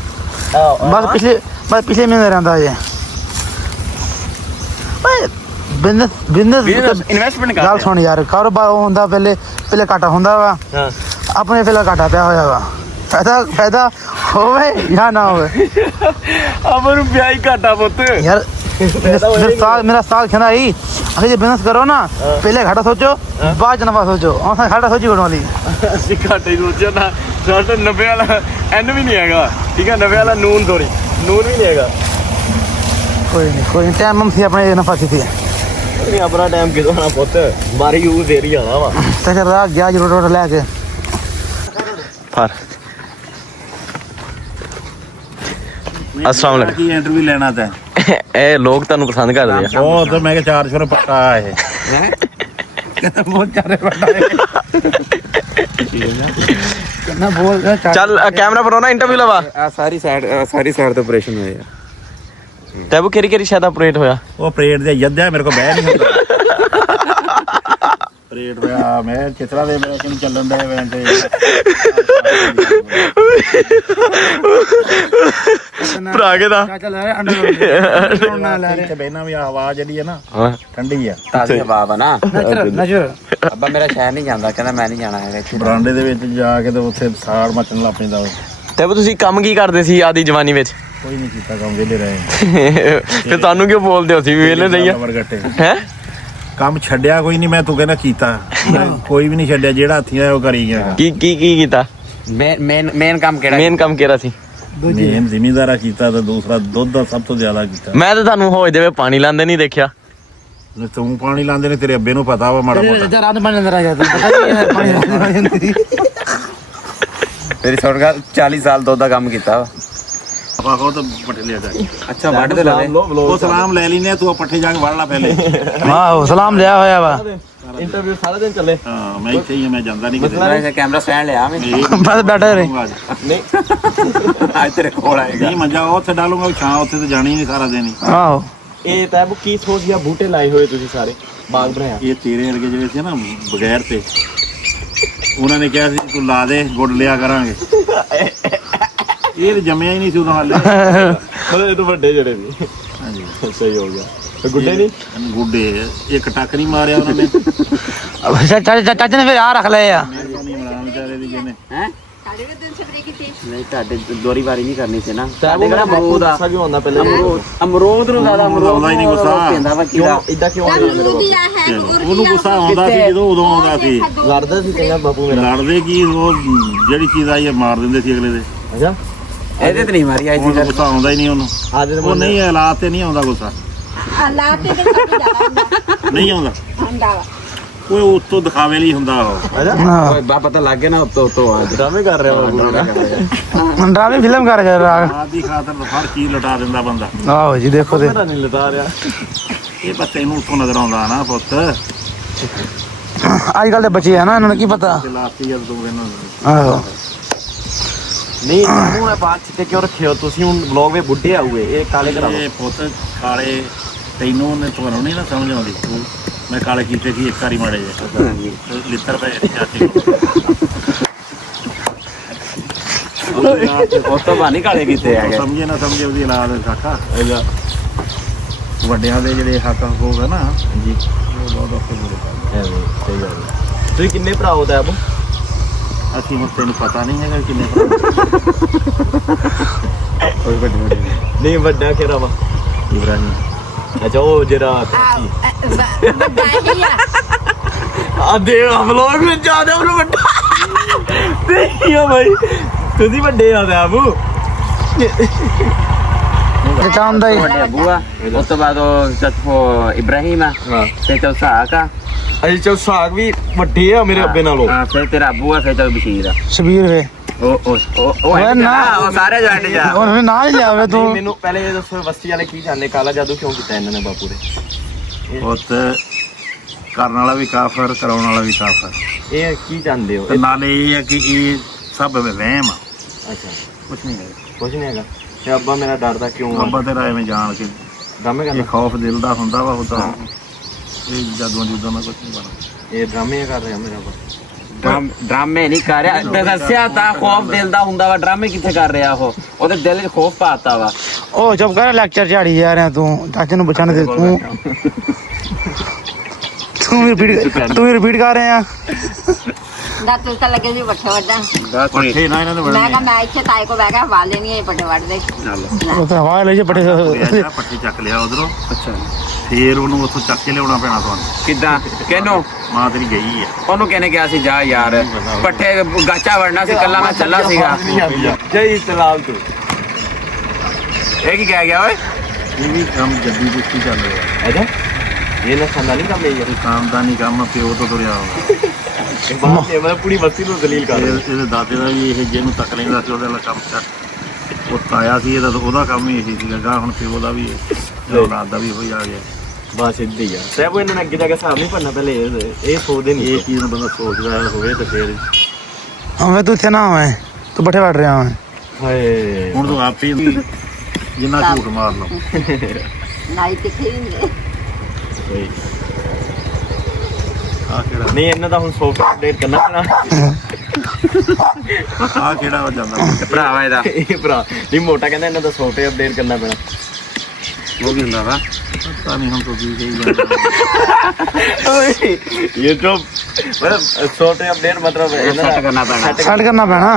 ਬਸ ਪਿਛਲੇ ਮਹੀਨੇ ਰਹਿੰਦਾ ਜੇ ਬਿਜ਼ਨਸ ਇਨਵੈਸਟਮੈਂਟ ਗੱਲ ਸੁਣ ਯਾਰ ਕਾਰੋਬਾਰ ਹੁੰਦਾ ਪਹਿਲੇ ਘਾਟਾ ਹੁੰਦਾ ਵਾ ਹਾਂ ਆਪਣੇ ਪਹਿਲੇ ਘਾਟਾ ਪਿਆ ਹੋਇਆ ਵਾ ਫਾਇਦਾ ਹੋਵੇ ਜਾਂ ਨਾ ਹੋਵੇ ਅਮਰ ਨੂੰ ਪਿਆਈ ਘਾਟਾ ਪੁੱਤ ਯਾਰ मेरा साल कहना ही अगर ये बिजनेस करो ना पहले घाटा सोचो बाद नफा सोचो और घाटा सोची करने वाली ਅਸੀਂ ਘਾਟੇ ਸੋਚਿਆ ਨਾ ਸਾਡਾ 90 ਵਾਲਾ ਐਨ ਵੀ ਨਹੀਂ ਹੈਗਾ ਠੀਕ ਹੈ 90 ਵਾਲਾ ਨੂਨ ਥੋੜੀ ਨੂਨ ਵੀ ਨਹੀਂ ਹੈਗਾ कोई नहीं टाइम हम थी अपने नफा की थी ਨਹੀਂ ਆਪਣਾ ਟਾਈਮ ਕਿਦੋਂ ਆਣਾ ਪੁੱਤ ਬਾਰੀ ਯੂਜ਼ ਦੇ ਰਹੀ ਆਣਾ ਵਾ तो चल रहा गया जी रोड लेके ਪਰ अस्सलाम वालेकुम ਕੀ ਇੰਟਰਵਿਊ ਲੈਣਾ ਤੈਂ ਇਹ ਲੋਕ ਤੁਹਾਨੂੰ ਪਸੰਦ ਕਰਦੇ ਆ ਉਹ ਤਾਂ ਮੈਂ ਕਿਹਾ 400 ਰੁਪਏ ਪੱਟਾ ਇਹ ਕਹਿੰਦਾ ਬਹੁਤ ਚਾਰੇ ਪੱਟਾ कितना बोल रहा ਚੱਲ ਕੈਮਰਾ ਪਰ ਨਾ ਇੰਟਰਵਿਊ ਲਵਾ ਸਾਰੀ ਸਾਈਡ ਤੋਂ ਆਪਰੇਸ਼ਨ ਹੋਏ ਆ ਤੈਨੂੰ ਕਿਹੜੀ ਸ਼ਾਇਦ ਆਪਰੇਟ ਹੋਇਆ ਉਹ ਪਰੇਡ ਦੇ ਯੱਧਾ ਮੇਰੇ ਕੋਲ ਬਹਿ ਨਹੀਂ ਹੁੰਦਾ ਪਰੇਡ ਹੋਇਆ ਮੈਂ ਚਿਤਰਾ ਦੇ ਮੇਰੇ ਕਿਨ ਚੱਲਣ ਦੇ ਮੈਂ ਤੇ ਭਰਾ ਕੇ ਦਾ चल रहा अंडर ना ला ਤੇ ਬੈਨਾ ਵੀ ਹਵਾ ਜਿਹੜੀ ਹੈ ਨਾ ਹਾਂ ਠੰਡੀ ਆ ਤਾਜ਼ੀ ਹਵਾ ਵਾ ਨਾ नेचुरल ਅੱਬਾ ਮੇਰਾ ਸ਼ਹਿਰ ਨਹੀਂ ਜਾਂਦਾ ਕਹਿੰਦਾ ਮੈਂ ਨਹੀਂ ਜਾਣਾ ਹੈਗਾ ਬਰਾਂਡੇ ਦੇ ਵਿੱਚ ਜਾ ਕੇ ਤੇ ਉੱਥੇ ਸਾੜ ਮਚਣ ਲੱਗ ਪੈਂਦਾ ਉਹ। ਤੇ ਤੁਸੀਂ ਕੰਮ ਕੀ ਕਰਦੇ ਸੀ ਆਦੀ ਜਵਾਨੀ ਵਿੱਚ ਕੋਈ ਨਹੀਂ ਕੀਤਾ ਕੰਮ ਵਿਹਲੇ ਰਹੇ ਫਿਰ ਤੁਹਾਨੂੰ ਕਿਉਂ ਬੋਲਦੇ ਹੋ ਸੀ ਵੀ ਵੇਲੇ ਨਹੀਂ ਆ ਵਰਗਟੇ ਹੈ ਕੰਮ ਛੱਡਿਆ ਕੋਈ ਨਹੀਂ ਮੈਂ ਤੂੰ ਕਹਿੰਦਾ ਕੀਤਾ ਮੈਂ ਕੋਈ ਵੀ ਨਹੀਂ ਛੱਡਿਆ ਜਿਹੜਾ ਹੱਥੀਂ ਆਇਆ ਉਹ ਕਰੀ ਗਿਆ ਕੀ ਕੀਤਾ ਮੇਨ ਕੰਮ ਕਿਹੜਾ ਮੇਨ ਕੰਮ ਕਿਹੜਾ ਸੀ ਮੇਨ ਜ਼ਿਮੀਂਦਾਰਾ ਕੀਤਾ ਤੇ ਦੂਸਰਾ ਦੁੱਧ ਦਾ ਸਭ ਤੋਂ ਜ਼ਿਆਦਾ ਕੀਤਾ ਮੈਂ ਤਾਂ ਤੁਹਾਨੂੰ ਹੋਜ ਦੇਵੇ ਪਾਣੀ ਲਾਉਂਦੇ ਨਹੀਂ ਦੇਖਿਆ ਤੂੰ ਪਾਣੀ ਲਾਉਂਦੇ ਨੇ ਤੇਰੇ ਅੱਬੇ ਨੂੰ ਪਤਾ ਵਾ ਮਾੜਾ ਮੋਟਾ रात में अंदर आ जाता है पानी ਤੇਰੀ ਸੁਣ ਗੱਲ 40 ਸਾਲ ਦੁੱਧ ਦਾ ਕੰਮ ਕੀਤਾ ਵਾ ਆਪਾਂ ਕਹੋ ਤਾਂ ਪੱਠੇ ਲਿਆ ਜਾ ਅੱਛਾ ਵੱਢ ਦੇ ਲੈ ਉਹ ਸਲਾਮ ਲੈ ਲੈਨੇ ਤੂੰ ਪੱਠੇ ਜਾ ਕੇ ਵੜ ਲਾ ਪਹਿਲੇ हां सलाम लिया होया वा ਇੰਟਰਵਿਊ ਸਾਰਾ ਦਿਨ ਚੱਲੇ ਹਾਂ ਮੈਂ ਇੱਥੇ ਹੀ ਆ, ਮੈਂ ਜਾਂਦਾ ਨਹੀਂ ਕਿਤੇ ਮੈਂ ਕੈਮਰਾ ਸਟੈਂਡ ਲਿਆ ਮੈਂ बस बैठे रहे ਨਹੀਂ ਅੱਜ ਤੇਰੇ ਕੋਲ ਆਏਗਾ ਨਹੀਂ ਮੰਜਾ ਉੱਥੇ ਡਾਲੂਗਾ ਛਾਂ ਉੱਥੇ ਤੇ ਜਾਣੀ ਨਹੀਂ ਸਾਰਾ ਦਿਨ ਹੀ आहो ਇਹ ਤੈਬ ਕੀ ਸੋਚ ਗਿਆ ਬੂਟੇ ਲਾਏ ਹੋਏ ਤੁਸੀਂ ਸਾਰੇ ਬਾਗ ਬਣਾਇਆ ਇਹ ਤੇਰੇ ਵਰਗੇ ਜਿਹੜੇ ਸੀ ਨਾ ਬਗੈਰ ਤੇ ਉਹਨਾਂ ਨੇ ਕਿਹਾ ਸੀ ਤੂੰ ਲਾ ਦੇ ਗੁੱਡ ਲਿਆ ਕਰਾਂਗੇ ਇਹ ਤੇ ਜੰਮਿਆ ਹੀ ਨਹੀਂ ਸੀ ਉਦੋਂ ਹਾਲੇ ਮਤਲਬ ਇਹ ਤੋਂ ਵੱਡੇ ਜਿਹੜੇ ਵੀ ਹਾਂਜੀ ਸਹੀ ਹੋ ਗਿਆ ਤੇ ਗੁੱਡੇ ਨਹੀਂ ਗੁੱਡੇ ਇੱਕ ਟੱਕ ਨਹੀਂ ਮਾਰਿਆ ਉਹਨਾਂ ਨੇ अब चाचा ने फिर आ रख लिया ਨਹੀਂ ਮਰਾਂ ਵਿਚਾਰੇ ਦੀ ਜਿਹਨੇ ਹੈ ਨਹੀਂ ਤੁਹਾਡੇ ਦੋਰੀ ਵਾਰੀ ਨਹੀਂ ਕਰਨੀ ਸੀ ਨਾ ਤੁਹਾਡੇ ਕਿਹੜਾ ਅਮਰੂਦ ਆ ਸਭ ਹੁੰਦਾ ਪਹਿਲੇ ਅਮਰੂਦ ਨੂੰ ਜ਼ਿਆਦਾ ਆਉਂਦਾ ਹੀ ਨਹੀਂ ਗੁੱਸਾ ਪੈਂਦਾ ਵਾ ਕਿਉਂ ਇਦਾਂ ਕਿਉਂ ਹੋ ਰਿਹਾ ਮੇਰੇ ਕੋਲ ਉਹਨੂੰ ਗੁੱਸਾ ਆਉਂਦਾ ਸੀ ਜਦੋਂ ਉਦੋਂ ਆਉਂਦਾ ਸੀ ਲੜਦਾ ਸੀ ਚੰਗਾ ਬਾਪੂ ਮੇਰਾ ਲੜਦੇ ਕੀ ਉਹ ਜਿਹੜੀ ਚੀਜ਼ ਆਈ ਹੈ ਮਾਰ ਦਿੰਦੇ ਸੀ ਅਗਲੇ ਦੇ ਅੱਛਾ ਇਹਦੇ ਤੇ ਨਹੀਂ ਮਾਰੀ ਆਈ ਉਹਨੂੰ ਗੁੱਸਾ ਆਉਂਦਾ ਹੀ ਨਹੀਂ ਉਹਨੂੰ ਆਦੇ ਉਹ ਨਹੀਂ ਹਾਲਾਤ ਤੇ ਨਹੀਂ ਆਉਂਦਾ ਗੁੱਸਾ ਨਹੀਂ ਆਉਂਦਾ ਕੋਈ ਉੱਤੋਂ ਦਿਖਾਵੇ ਲਈ ਹੁੰਦਾ ਉਹ ਓਏ ਬਾ ਪਤਾ ਲੱਗ ਗਿਆ ਨਾ ਉੱਤੋਂ ਆ ਡਰਾਮੇ ਕਰ ਰਿਹਾ ਬਾਪੂ ड्रामे फिल्म कर रहा ਆਦੀ ਖਾਤਰ ਤਾਂ ਹਰ ਚੀਜ਼ ਲਟਾ ਦਿੰਦਾ ਬੰਦਾ आहो जी देखो दे ਨਹੀਂ ਲਟਾ ਰਿਹਾ ਇਹ ਬੱਚੇ ਨੂੰ ਉੱਥੋਂ ਨਜ਼ਰ ਆਉਂਦਾ ਨਾ ਪੁੱਤ आजकल दे बच्चे है ना इन्होंने की पता ਤੇ ਲਾਸਤੀ ਜਦ ਤੂੰ ਕਹਿੰਦਾ आहो ਨਹੀਂ ਮੂੰਹ ਹੈ ਬਾਤ ਚਿੱਤੇ ਕਿਉਂ ਰੱਖੇ ਹੋ ਤੁਸੀਂ ਹੁਣ ਵਲੌਗ ਵਿੱਚ ਬੁੱਢੇ ਆਉਏ ਇਹ ਕਾਲੇ ਕਰਾਓ ਇਹ ਪੁੱਤ ਕਾਲੇ ਤੈਨੂੰ ਉਹਨੇ ਤੁਹਾਨੂੰ ਨਹੀਂ ਨਾ ਸਮਝ ਆਉਂਦੀ ਮੈਂ ਕਾਲੇ ਕੀਤੇ ਸੀ ਇੱਕ ਵਾਰੀ ਮਾੜੇ ਜੇ ਲਿੱਤਰ ਪਏ ਚਾਤੀ ਉਹ ਤਾਂ ਬਾਨੀ ਕਾਲੇ ਕੀਤੇ ਹੈਗੇ ਸਮਝੇ ਨਾ ਸਮਝੇ ਉਹਦੀ ਔਲਾਦ ਕਾਕਾ ਵੱਡਿਆਂ ਦੇ ਜਿਹੜੇ ਹੱਕ ਹੋਗਾ ਨਾ ਜੀ ਉਹ ਬਹੁਤ ਔਖੇ ਬੁਰੇ ਕਰਦੇ ਸਹੀ ਗੱਲ ਤੁਸੀਂ ਕਿੰਨੇ ਭਰਾ ਹੋ ਤਾਂ ਆਪ ਅਸੀਂ ਹੁਣ ਤੈਨੂੰ ਪਤਾ ਨਹੀਂ ਹੈਗਾ ਕਿੰਨੇ ਕੋਈ ਵੱਡੇ ਨਹੀਂ ਵੱਡਾ ਕਿਹੜਾ ਵਾ ਇਬਰਾਹੀਮ ਅੱਛਾ ਉਹ ਜਿਹੜਾ ਆ ਦੇ ਵਲੌਗ ਵਿੱਚ ਜ਼ਿਆਦਾ ਉਹਨੂੰ ਵੱਡਾ ਦੇਖਿਓ ਭਾਈ ਤੁਸੀਂ ਵੱਡੇ ਆ ਤਾਂ ਆਬੂ चांदा ही ਵੱਡੇ ਅਬੂ ਆ ਉਸ ਤੋਂ ਬਾਅਦ ਉਹ ਚਚਪੋ ਇਬਰਾਹੀਮ ਆ ਤੇ ਚੌਥਾ ਆਕਾ ਅਜੀ ਚੋ ਸਾਗ ਵੀ ਵੱਡੇ ਆ ਮੇਰੇ ਅੱਬੇ ਨਾਲੋਂ ਹਾਂ ਫਿਰ ਤੇਰਾ ਅਬੂ ਆ ਫਿਰ ਚੌ ਬਸ਼ੀਰ ਆ शबीर वे ਉਹ ਨਾ ਉਹ ਸਾਰੇ ਜੱਟ ਜਾ उन्होंने ना ही लिया वे तू ਮੈਨੂੰ ਪਹਿਲੇ ਇਹ ਦੱਸੋ ਬਸਤੀ ਵਾਲੇ ਕੀ ਜਾਣਦੇ ਕਾਲਾ ਜਾਦੂ ਕਿਉਂ ਕੀਤਾ ਇਹਨਾਂ ਨੇ ਬਾਪੂ ਦੇ ਪੁੱਤ ਕਰਨ ਵਾਲਾ ਵੀ ਕਾਫਰ ਕਰਾਉਣ ਵਾਲਾ ਵੀ ਕਾਫਰ ਇਹ ਕੀ ਜਾਣਦੇ ਹੋ ਤੇ ਨਾਲੇ ਇਹ ਹੈ ਕਿ ਇਹ ਸਭ ਵਹਿਮ ਆ ਅੱਛਾ ਕੁਛ ਨਹੀਂ ਹੈ ਕੁਝ ਨਹੀਂ ਹੈਗਾ ਤੇ ਅੱਬਾ ਮੇਰਾ ਡਰਦਾ ਕਿਉਂ ਆ ਅੱਬਾ ਤੇਰਾ ਐਵੇਂ ਜਾਣ ਕੇ ਡਰਾਮੇ ਇਹ ਕਰਨਾ ਖੌਫ ਦਿਲ ਦਾ ਹੁੰਦਾ ਵਾ ਉਹ ਤਾਂ ਇਹ ਜਾਦੂਆਂ ਜੂਦਾਂ ਦਾ ਕੁਝ ਨਹੀਂ ਬਣਾ ਇਹ ਡਰਾਮੇ ਕਰ ਰਿਹਾ ਮੇਰਾ ਅੱਬਾ ਡਰਾਮੇ ਨਹੀਂ ਕਰ ਰਿਹਾ ਤੇ ਦੱਸਿਆ ਤਾਂ ਖੌਫ ਦਿਲ ਦਾ ਹੁੰਦਾ ਵਾ ਡਰਾਮੇ ਕਿੱਥੇ ਕਰ ਰਿਹਾ ਉਹ ਉਹਦੇ ਦਿਲ 'ਚ ਖੌਫ ਪਾਤਾ ਵਾ ਉਹ ਚੁੱਪ ਕਰ ਲੈਕਚਰ ਝਾੜੀ ਜਾ ਰਿਹਾ ਤੂੰ ਚਾਚੇ ਨੂੰ ਬਚਾਣ ਦੇ ਤੂੰ ਵੀ ਰਿਪੀਟ ਕਰ ਰਿਹਾ ਦਾ ਤੂੰ ਤਾਂ ਲੱਗੇ ਸੀ ਵੱਠੇ ਵੱਡਾ ਪੱਠੇ ਨਾ ਇਹਨਾਂ ਨੂੰ ਮੈਂ ਵੜਨੇ ਕਿਹਾ ਮੈਂ ਇੱਥੇ ਤਾਏ ਕੋ ਬਹਿ ਗਿਆ ਹਵਾ ਲੈਣੀ ਹੈ ਵੱਡੇ ਵੱਡੇ ਉਹ ਤਾਂ ਹਵਾ ਲੈ ਜੇ ਬੜੇ ਪੱਠੇ ਚੱਕ ਲਿਆ ਉਧਰੋਂ ਅੱਛਾ ਫੇਰ ਉਹਨੂੰ ਉੱਥੋਂ ਚੱਕ ਕੇ ਲਿਆਉਣਾ ਪੈਣਾ ਤੁਹਾਨੂੰ ਕਿੱਦਾਂ ਕਿਹਨੂੰ ਮਾਂ ਤੇਰੀ ਗਈ ਆ ਉਹਨੂੰ ਕਹਿੰਨੇ ਗਿਆ ਸੀ ਜਾ ਯਾਰ ਪੱਠੇ ਗਾਚਾ ਵੜਨਾ ਸੀ ਕੱਲਾ ਮੈਂ ਚੱਲਾ ਸੀਗਾ ਜੈ ਸਲਾਮ ਤੂੰ ਇਹ ਕੀ ਕਹਿ ਗਿਆ ਓਏ ਇਹ ਵੀ ਕੰਮ ਜੱਦੀ ਕੁਸ਼ਤੀ ਚੱਲ ਰਿਹਾ ਅੱਛਾ ਇਹ ਨਾ ਖਾਂਦਾ ਨਹੀਂ ਕੰਮ ਇਹ ਇਹ ਖਾਨਦਾਨੀ ਕੰਮ ਪਿਓ ਤੋਂ ਤੁਰਿਆ ਆਉਂਦਾ ਬਾਤ ਹੈ ਮੈਂ ਪੂਰੀ ਬਸਤੀ ਨੂੰ ਦਲੀਲ ਕਰ ਰਿਹਾ ਇਹਦੇ ਦਾਦੇ ਦਾ ਵੀ ਇਹ ਜਿਹਨੂੰ ਤੱਕ ਲੈਂਦਾ ਸੀ ਉਹਦੇ ਵਾਲਾ ਕੰਮ ਚੱਕ ਉਹ ਤਾਇਆ ਸੀ ਇਹਦਾ ਉਹਦਾ ਕੰਮ ਹੀ ਇਹੀ ਸੀਗਾ ਗਾਂ ਹੁਣ ਪਿਓ ਦਾ ਵੀ ਔਲਾਦ ਦਾ ਵੀ ਹੋਈ ਆ ਗਿਆ ਬਸ ਇੱਦਾਂ ਹੀ ਆ ਸਹਿਬ ਇਹਨਾਂ ਨੇ ਅੱਗੇ ਜਾ ਕੇ ਹਿਸਾਬ ਨਹੀਂ ਭਰਨਾ ਪਹਿਲੇ ਇਹ ਸੋਚਦੇ ਨਹੀਂ ਇਹ ਚੀਜ਼ ਨੂੰ ਬੰਦਾ ਸੋਚਦਾ ਹੋਵੇ ਤੇ ਫੇਰ ਹਾਂ ਤੂੰ ਇੱਥੇ ਨਾ ਹੋਵੇਂ ਤੂੰ ਬੱਠੇ ਵੱਢ ਰਿਹਾ ਹੋਵੇਂ ਹਾਏ ਹੁਣ ਤੂੰ ਆਪੇ ਹੀ ਜਿੰਨਾ ਝੂਠ ਮਾਰ ਲਓ ਨਾਈ ਕਿੱਥੇ ਹੁੰਦੇ ਆ ਕਿਹੜਾ ਨਹੀਂ ਇਹਨਾਂ ਦਾ ਹੁਣ ਸੌਫਟਵੇਅਰ ਅਪਡੇਟ ਕਰਨਾ ਪੈਣਾ ਆ ਕਿਹੜਾ ਹੋ ਜਾਂਦਾ ਭਰਾਵਾ ਇਹਦਾ ਇਹ ਭਰਾ ਨਹੀਂ ਮੋਟਾ ਕਹਿੰਦਾ ਇਹਨਾਂ ਦਾ ਸੌਫਟਵੇਅਰ ਅਪਡੇਟ ਕਰਨਾ ਪੈਣਾ ਉਹ ਕੀ ਹੁੰਦਾ ਵਾ ਪਤਾ ਨਹੀਂ ਹੁਣ ਤੂੰ ਕੀ ਕਹੀ ਜਾਂਦਾ ਇਹ ਜੋ मतलब सॉफ्टवेयर अपडेट मतलब सेट करना पैना ਸੈੱਟ ਕਰਨਾ ਪੈਣਾ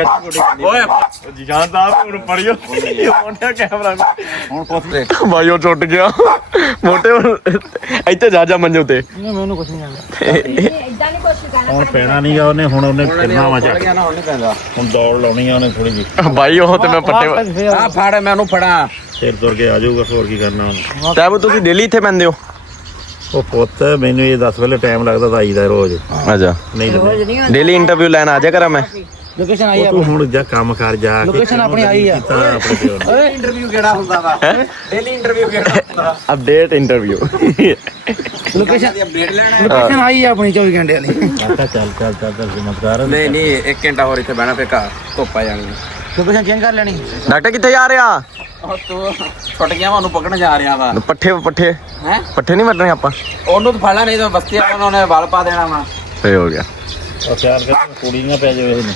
ਓਏ जी जान साहब ਹੁਣ ਪੜਿਓ ਮੋਟਾ ਕੈਮਰਾ ਹੁਣ ਪੁੱਛ ਭਾਈ ਉਹ ਟੁੱਟ ਗਿਆ ਮੋਟੇ ਇੱਥੇ ਜਾ ਜਾ ਮੰਜੇ ਉਤੇ ਮੈਨੂੰ ਕੁਝ ਨਹੀਂ ਆਉਂਦਾ ਇਦਾਂ ਨਹੀਂ ਕੋਸ਼ਿਸ਼ ਕਰਨਾ ਹੁਣ ਪੈਣਾ ਨਹੀਂਗਾ ਉਹਨੇ ਹੁਣ ਉਹਨੇ ਫਿਰਨਾ ਵਾ ਚੱਕ ਗਿਆ ਨਾ ਹੁਣ ਨਹੀਂ ਪੈਂਦਾ ਹੁਣ ਦੌੜ ਲਾਉਣੀ ਆ ਉਹਨੇ ਥੋੜੀ ਜਿਹੀ ਭਾਈ ਉਹ ਤੇ ਮੈਂ ਪੱਟੇ ਆ ਫੜ ਮੈਂ ਉਹਨੂੰ ਫੜਾਂ ਫਿਰ ਤੁਰ ਕੇ ਆ ਜਾਊਗਾ ਹੋਰ ਕੀ ਕਰਨਾ ਉਹਨੇ ਤੈਬ ਤੁਸੀਂ ਡੇਲੀ ਇੱਥੇ ਪੈਂਦੇ ਹੋ ਉਹ ਪੁੱਤ ਮੈਨੂੰ ਇਹ 10 ਵੇਲੇ ਟਾਈਮ ਲੱਗਦਾ ਤਾਂ ਆਈਦਾ ਰੋਜ਼ ਅੱਛਾ ਨਹੀਂ ਤਾਂ ਰੋਜ਼ ਨਹੀਂ ਹੁੰਦਾ ਡੇਲੀ ਇੰਟਰਵਿਊ ਲੈਣ ਆ ਜਾ ਕਰਾਂ ਮੈਂ ਲੋਕੇਸ਼ਨ ਆਈ ਤੂੰ ਹੁਣ ਜਾ ਕੰਮ ਕਰ ਜਾ ਕੇ ਲੋਕੇਸ਼ਨ ਆਪਣੀ ਆਈ ਆ ਆਪਣੇ ਪਿਓ ਨੂੰ। ਇੰਟਰਵਿਊ ਕਿਹੜਾ ਹੁੰਦਾ ਵਾ ਡੇਲੀ ਇੰਟਰਵਿਊ ਕਿਹੜਾ ਹੁੰਦਾ ਅਪਡੇਟ ਇੰਟਰਵਿਊ ਲੋਕੇਸ਼ਨ ਅਪਡੇਟ ਲੈਣਾ ਲੋਕੇਸ਼ਨ ਆਈ ਆ ਆਪਣੀ 24 ਘੰਟੇ ਵਾਲੀ ਆਖਾ ਚੱਲ ਚੱਲ ਚੱਲ ਚੱਲ ਸਮਝਦਾਰ ਨਹੀਂ ਨਹੀਂ 1 ਘੰਟਾ ਹੋਰ ਇੱਥੇ ਬਹਿਣਾ ਫੇਰ ਘਰ ਧੁੱਪ ਆ ਜਾਣੀ ਲੋਕੇਸ਼ਨ ਚੇਂਜ ਕਰ ਲੈਣੀ ਡਾਕਟਰ ਕਿੱਥੇ ਜਾ ਰਿਹਾ ਉਹ ਤੂੰ ਛੁੱਟ ਗਿਆ ਵਾ ਉਹਨੂੰ ਪਕੜਨ ਜਾ ਰਿਹਾ ਵਾ ਪੱਠੇ ਪੱਠੇ ਹੈ ਪੱਠੇ ਨਹੀਂ ਵੱਢਣੇ ਆਪਾਂ ਉਹਨੂੰ ਤਾਂ ਫੜਨਾ ਨਹੀਂ ਤਾਂ ਬਸਤੀ ਵਾਲਿਆਂ ਨੇ ਵਲ ਪਾ ਦੇਣਾ ਵਾ ਫੇ ਹੋ ਗਿਆ ਉਹ ਚਾਰ ਕੇ ਕੁੜੀ ਨਾ ਪੈ ਜਾਵੇ ਇਹਨੂੰ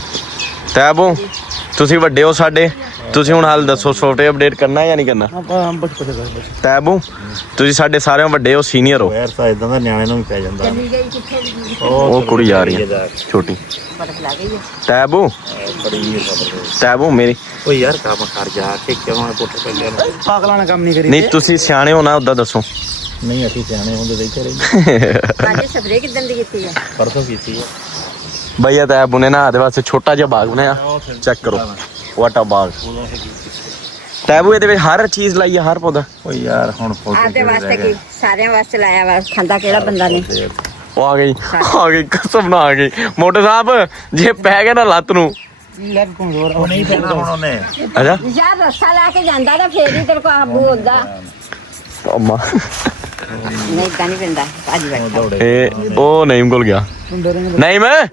ਤੈਬੂ ਤੁਸੀਂ ਵੱਡੇ ਹੋ ਸਾਡੇ ਤੁਸੀਂ ਹੁਣ ਹਾਲ ਦੱਸੋ ਸੌਫਟਵੇਅਰ ਅਪਡੇਟ ਕਰਨਾ ਜਾਂ ਨਹੀਂ ਕਰਨਾ ਆਪਾਂ ਬਚ ਤੈਬੂ ਤੁਸੀਂ ਸਾਡੇ ਸਾਰਿਆਂ ਵੱਡੇ ਹੋ ਸੀਨੀਅਰ ਹੋ ਵੈਰ ਤਾਂ ਇਦਾਂ ਦਾ ਨਿਆਣੇ ਨੂੰ ਵੀ ਪੈ ਜਾਂਦਾ ਚਲੀ ਗਈ ਕਿੱਥੇ ਵੀ ਉਹ ਕੁੜੀ ਜਾ ਰਹੀ ਹੈ ਛੋਟੀ ਬਰਫ ਲੱਗ ਗਈ ਤੈਬੂ ਬੜੀ ਤੈਬੂ ਮੇਰੀ ਉਹ ਯਾਰ ਕੰਮ ਕਰ ਜਾ ਕੇ ਕਿਉਂ ਪੁੱਟ ਪੈ ਗਿਆ ਪਾਗਲਾਂ ਨੇ ਕੰਮ ਨਹੀਂ ਕਰੀ ਨਹੀਂ ਤੁਸੀਂ ਸਿਆਣੇ ਹੋ ਨਾ ਉਦਾਂ ਦੱਸੋ ਨਹੀਂ ਅਸੀਂ ਸਿਆਣੇ ਹੁੰਦੇ ਤੇ ਇੱਥੇ ਰਹਿੰਦੇ ਅੱਜ ਸਪਰੇ ਕਿਦਾਂ ਦੀ ਕੀਤੀ ਆ ਪਰਸੋਂ ਕੀਤੀ ਆ ਭਈਆ ਤੈਬੂ ਨੇ ਨਾ ਆਦੇ ਵਾਸਤੇ ਛੋਟਾ ਜਿਹਾ ਬਾਗ ਬਣਾਇਆ ਚੈੱਕ ਕਰੋ ਵਾਟਾ ਬਾਗ ਤੈਬੂ ਇਹਦੇ ਵਿੱਚ ਹਰ ਚੀਜ਼ ਲਾਈ ਹੈ ਹਰ ਪੌਦਾ ਉਹ ਯਾਰ ਹੁਣ ਆਦੇ ਵਾਸਤੇ ਕੀ ਸਾਰਿਆਂ ਵਾਸਤੇ ਲਾਇਆ ਵਾ ਖਾਂਦਾ ਕਿਹੜਾ ਬੰਦਾ ਨੇ ਉਹ ਆ ਗਈ ਕਸਮ ਨਾ ਆ ਗਈ ਮੋਟੇ ਸਾਹਿਬ ਜੇ ਪੈ ਗਿਆ ਨਾ ਲੱਤ ਨੂੰ ਲੈਗ ਕਮਜ਼ੋਰ ਉਹ ਨਹੀਂ ਪੈਣਾ ਹੁਣ ਉਹਨੇ ਅੱਛਾ ਯਾਰ ਰੱਸਾ ਲੈ ਕੇ ਜਾਂਦਾ ਤਾਂ ਫੇਰ ਹੀ ਤੇਰੇ ਕੋ ਆਬੂ ਹੁੰਦਾ ਅੰਮਾ ਨਹੀਂ ਇਦਾਂ ਨਹੀਂ ਪੈਂਦਾ ਅੱਜ ਬੈਠਾ ਇਹ ਉਹ ਨਈਮ ਕੋਲ ਗਿਆ ਨਹੀਂ ਮੈਂ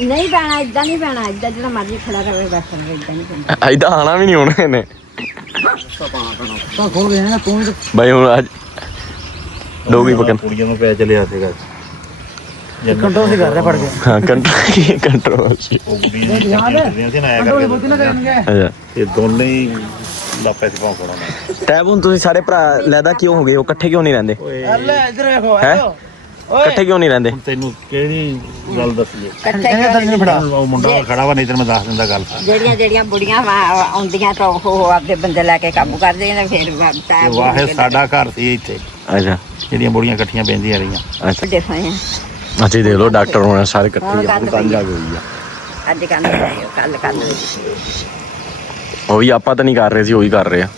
ਨਹੀਂ ਪੈਣਾ ਇਦਾਂ ਨਹੀਂ ਪੈਣਾ ਇਦਾਂ ਜਿਹੜਾ ਮਰਜ਼ੀ ਖੜਾ ਰਵੇ ਬੈਠਣ ਨੂੰ ਇਦਾਂ ਨਹੀਂ ਪੈਂਦਾ ਐਦਾਂ ਆਣਾ ਵੀ ਨਹੀਂ ਹੋਣਾ ਇਹਨੇ ਤਾਂ ਖੋਲ ਗਏ ਨਾ ਤੂੰ ਵੀ ਬਾਈ ਹੁਣ ਅੱਜ ਡੋਗੀ ਪਕਨ ਕੁੜੀਆਂ ਨੂੰ ਪੈ ਚਲਿਆ ਸੀਗਾ ਕੰਟਰੋਲ ਸੀ ਕਰ ਰਿਹਾ ਫੜ ਕੇ ਹਾਂ ਕੰਟਰੋਲ ਸੀ ਉਹ ਕੁੜੀ ਨੂੰ ਚੰਗੀਆਂ ਸੀ ਨਾ ਆਇਆ ਕਰਕੇ ਅੱਛਾ ਇਹ ਦੋਨੇ ਹੀ ਲਾਪੇ ਸੀ ਪਾਉਣਾ ਟੈਬ ਹੁਣ ਤੁਸੀਂ ਸਾਰੇ ਭਰਾ ਲੈਦਾ ਕਿਉਂ ਹੋ ਗਏ ਉਹ ਇਕੱਠੇ ਕਿਉਂ ਨਹੀਂ ਰਹਿੰਦੇ ਲੈ ਇੱਧਰ ਵੇਖੋ ਹੈ ਇਕੱਠੇ ਕਿਉਂ ਨਹੀਂ ਰਹਿੰਦੇ ਤੈਨੂੰ ਕਿਹੜੀ ਗੱਲ ਦੱਸੀਏ ਇਕੱਠੇ ਕਿਉਂ ਫੜਾ ਉਹ ਮੁੰਡਾ ਖੜਾ ਵਾ ਨਹੀਂ ਤੈਨੂੰ ਮੈਂ ਦੱਸ ਦਿੰਦਾ ਗੱਲ ਜਿਹੜੀਆਂ ਬੁੜੀਆਂ ਆਉਂਦੀਆਂ ਤਾਂ ਉਹ ਆਪਦੇ ਬੰਦੇ ਲੈ ਕੇ ਕਾਬੂ ਕਰਦੇ ਨੇ ਫਿਰ ਇਹ ਵਾਹੇ ਸਾਡਾ ਘਰ ਸੀ ਇੱਥੇ ਅੱਛਾ ਜਿਹੜੀਆਂ ਬੁੜੀਆਂ ਇਕੱਠੀਆਂ ਬੈਂਦੀਆਂ ਰਹੀਆਂ ਅੱਛਾ ਵੱਡੇ ਹੋਏ ਆ ਅੱਛਾ ਦੇਖ ਲਓ ਡਾਕਟਰ ਹੋਣਾ ਸਾਰੇ ਇਕੱਠੇ ਹੁਣ ਹੀ ਆ ਗੱਲ ਤਾਂ ਜਾ ਗਈ ਆ ਅੱਜ ਕੱਲ ਉਹ ਵੀ ਆਪਾਂ ਤਾਂ ਨਹੀਂ ਕਰ ਰਹੇ ਸੀ ਉਹੀ ਕਰ ਰਹੇ ਆ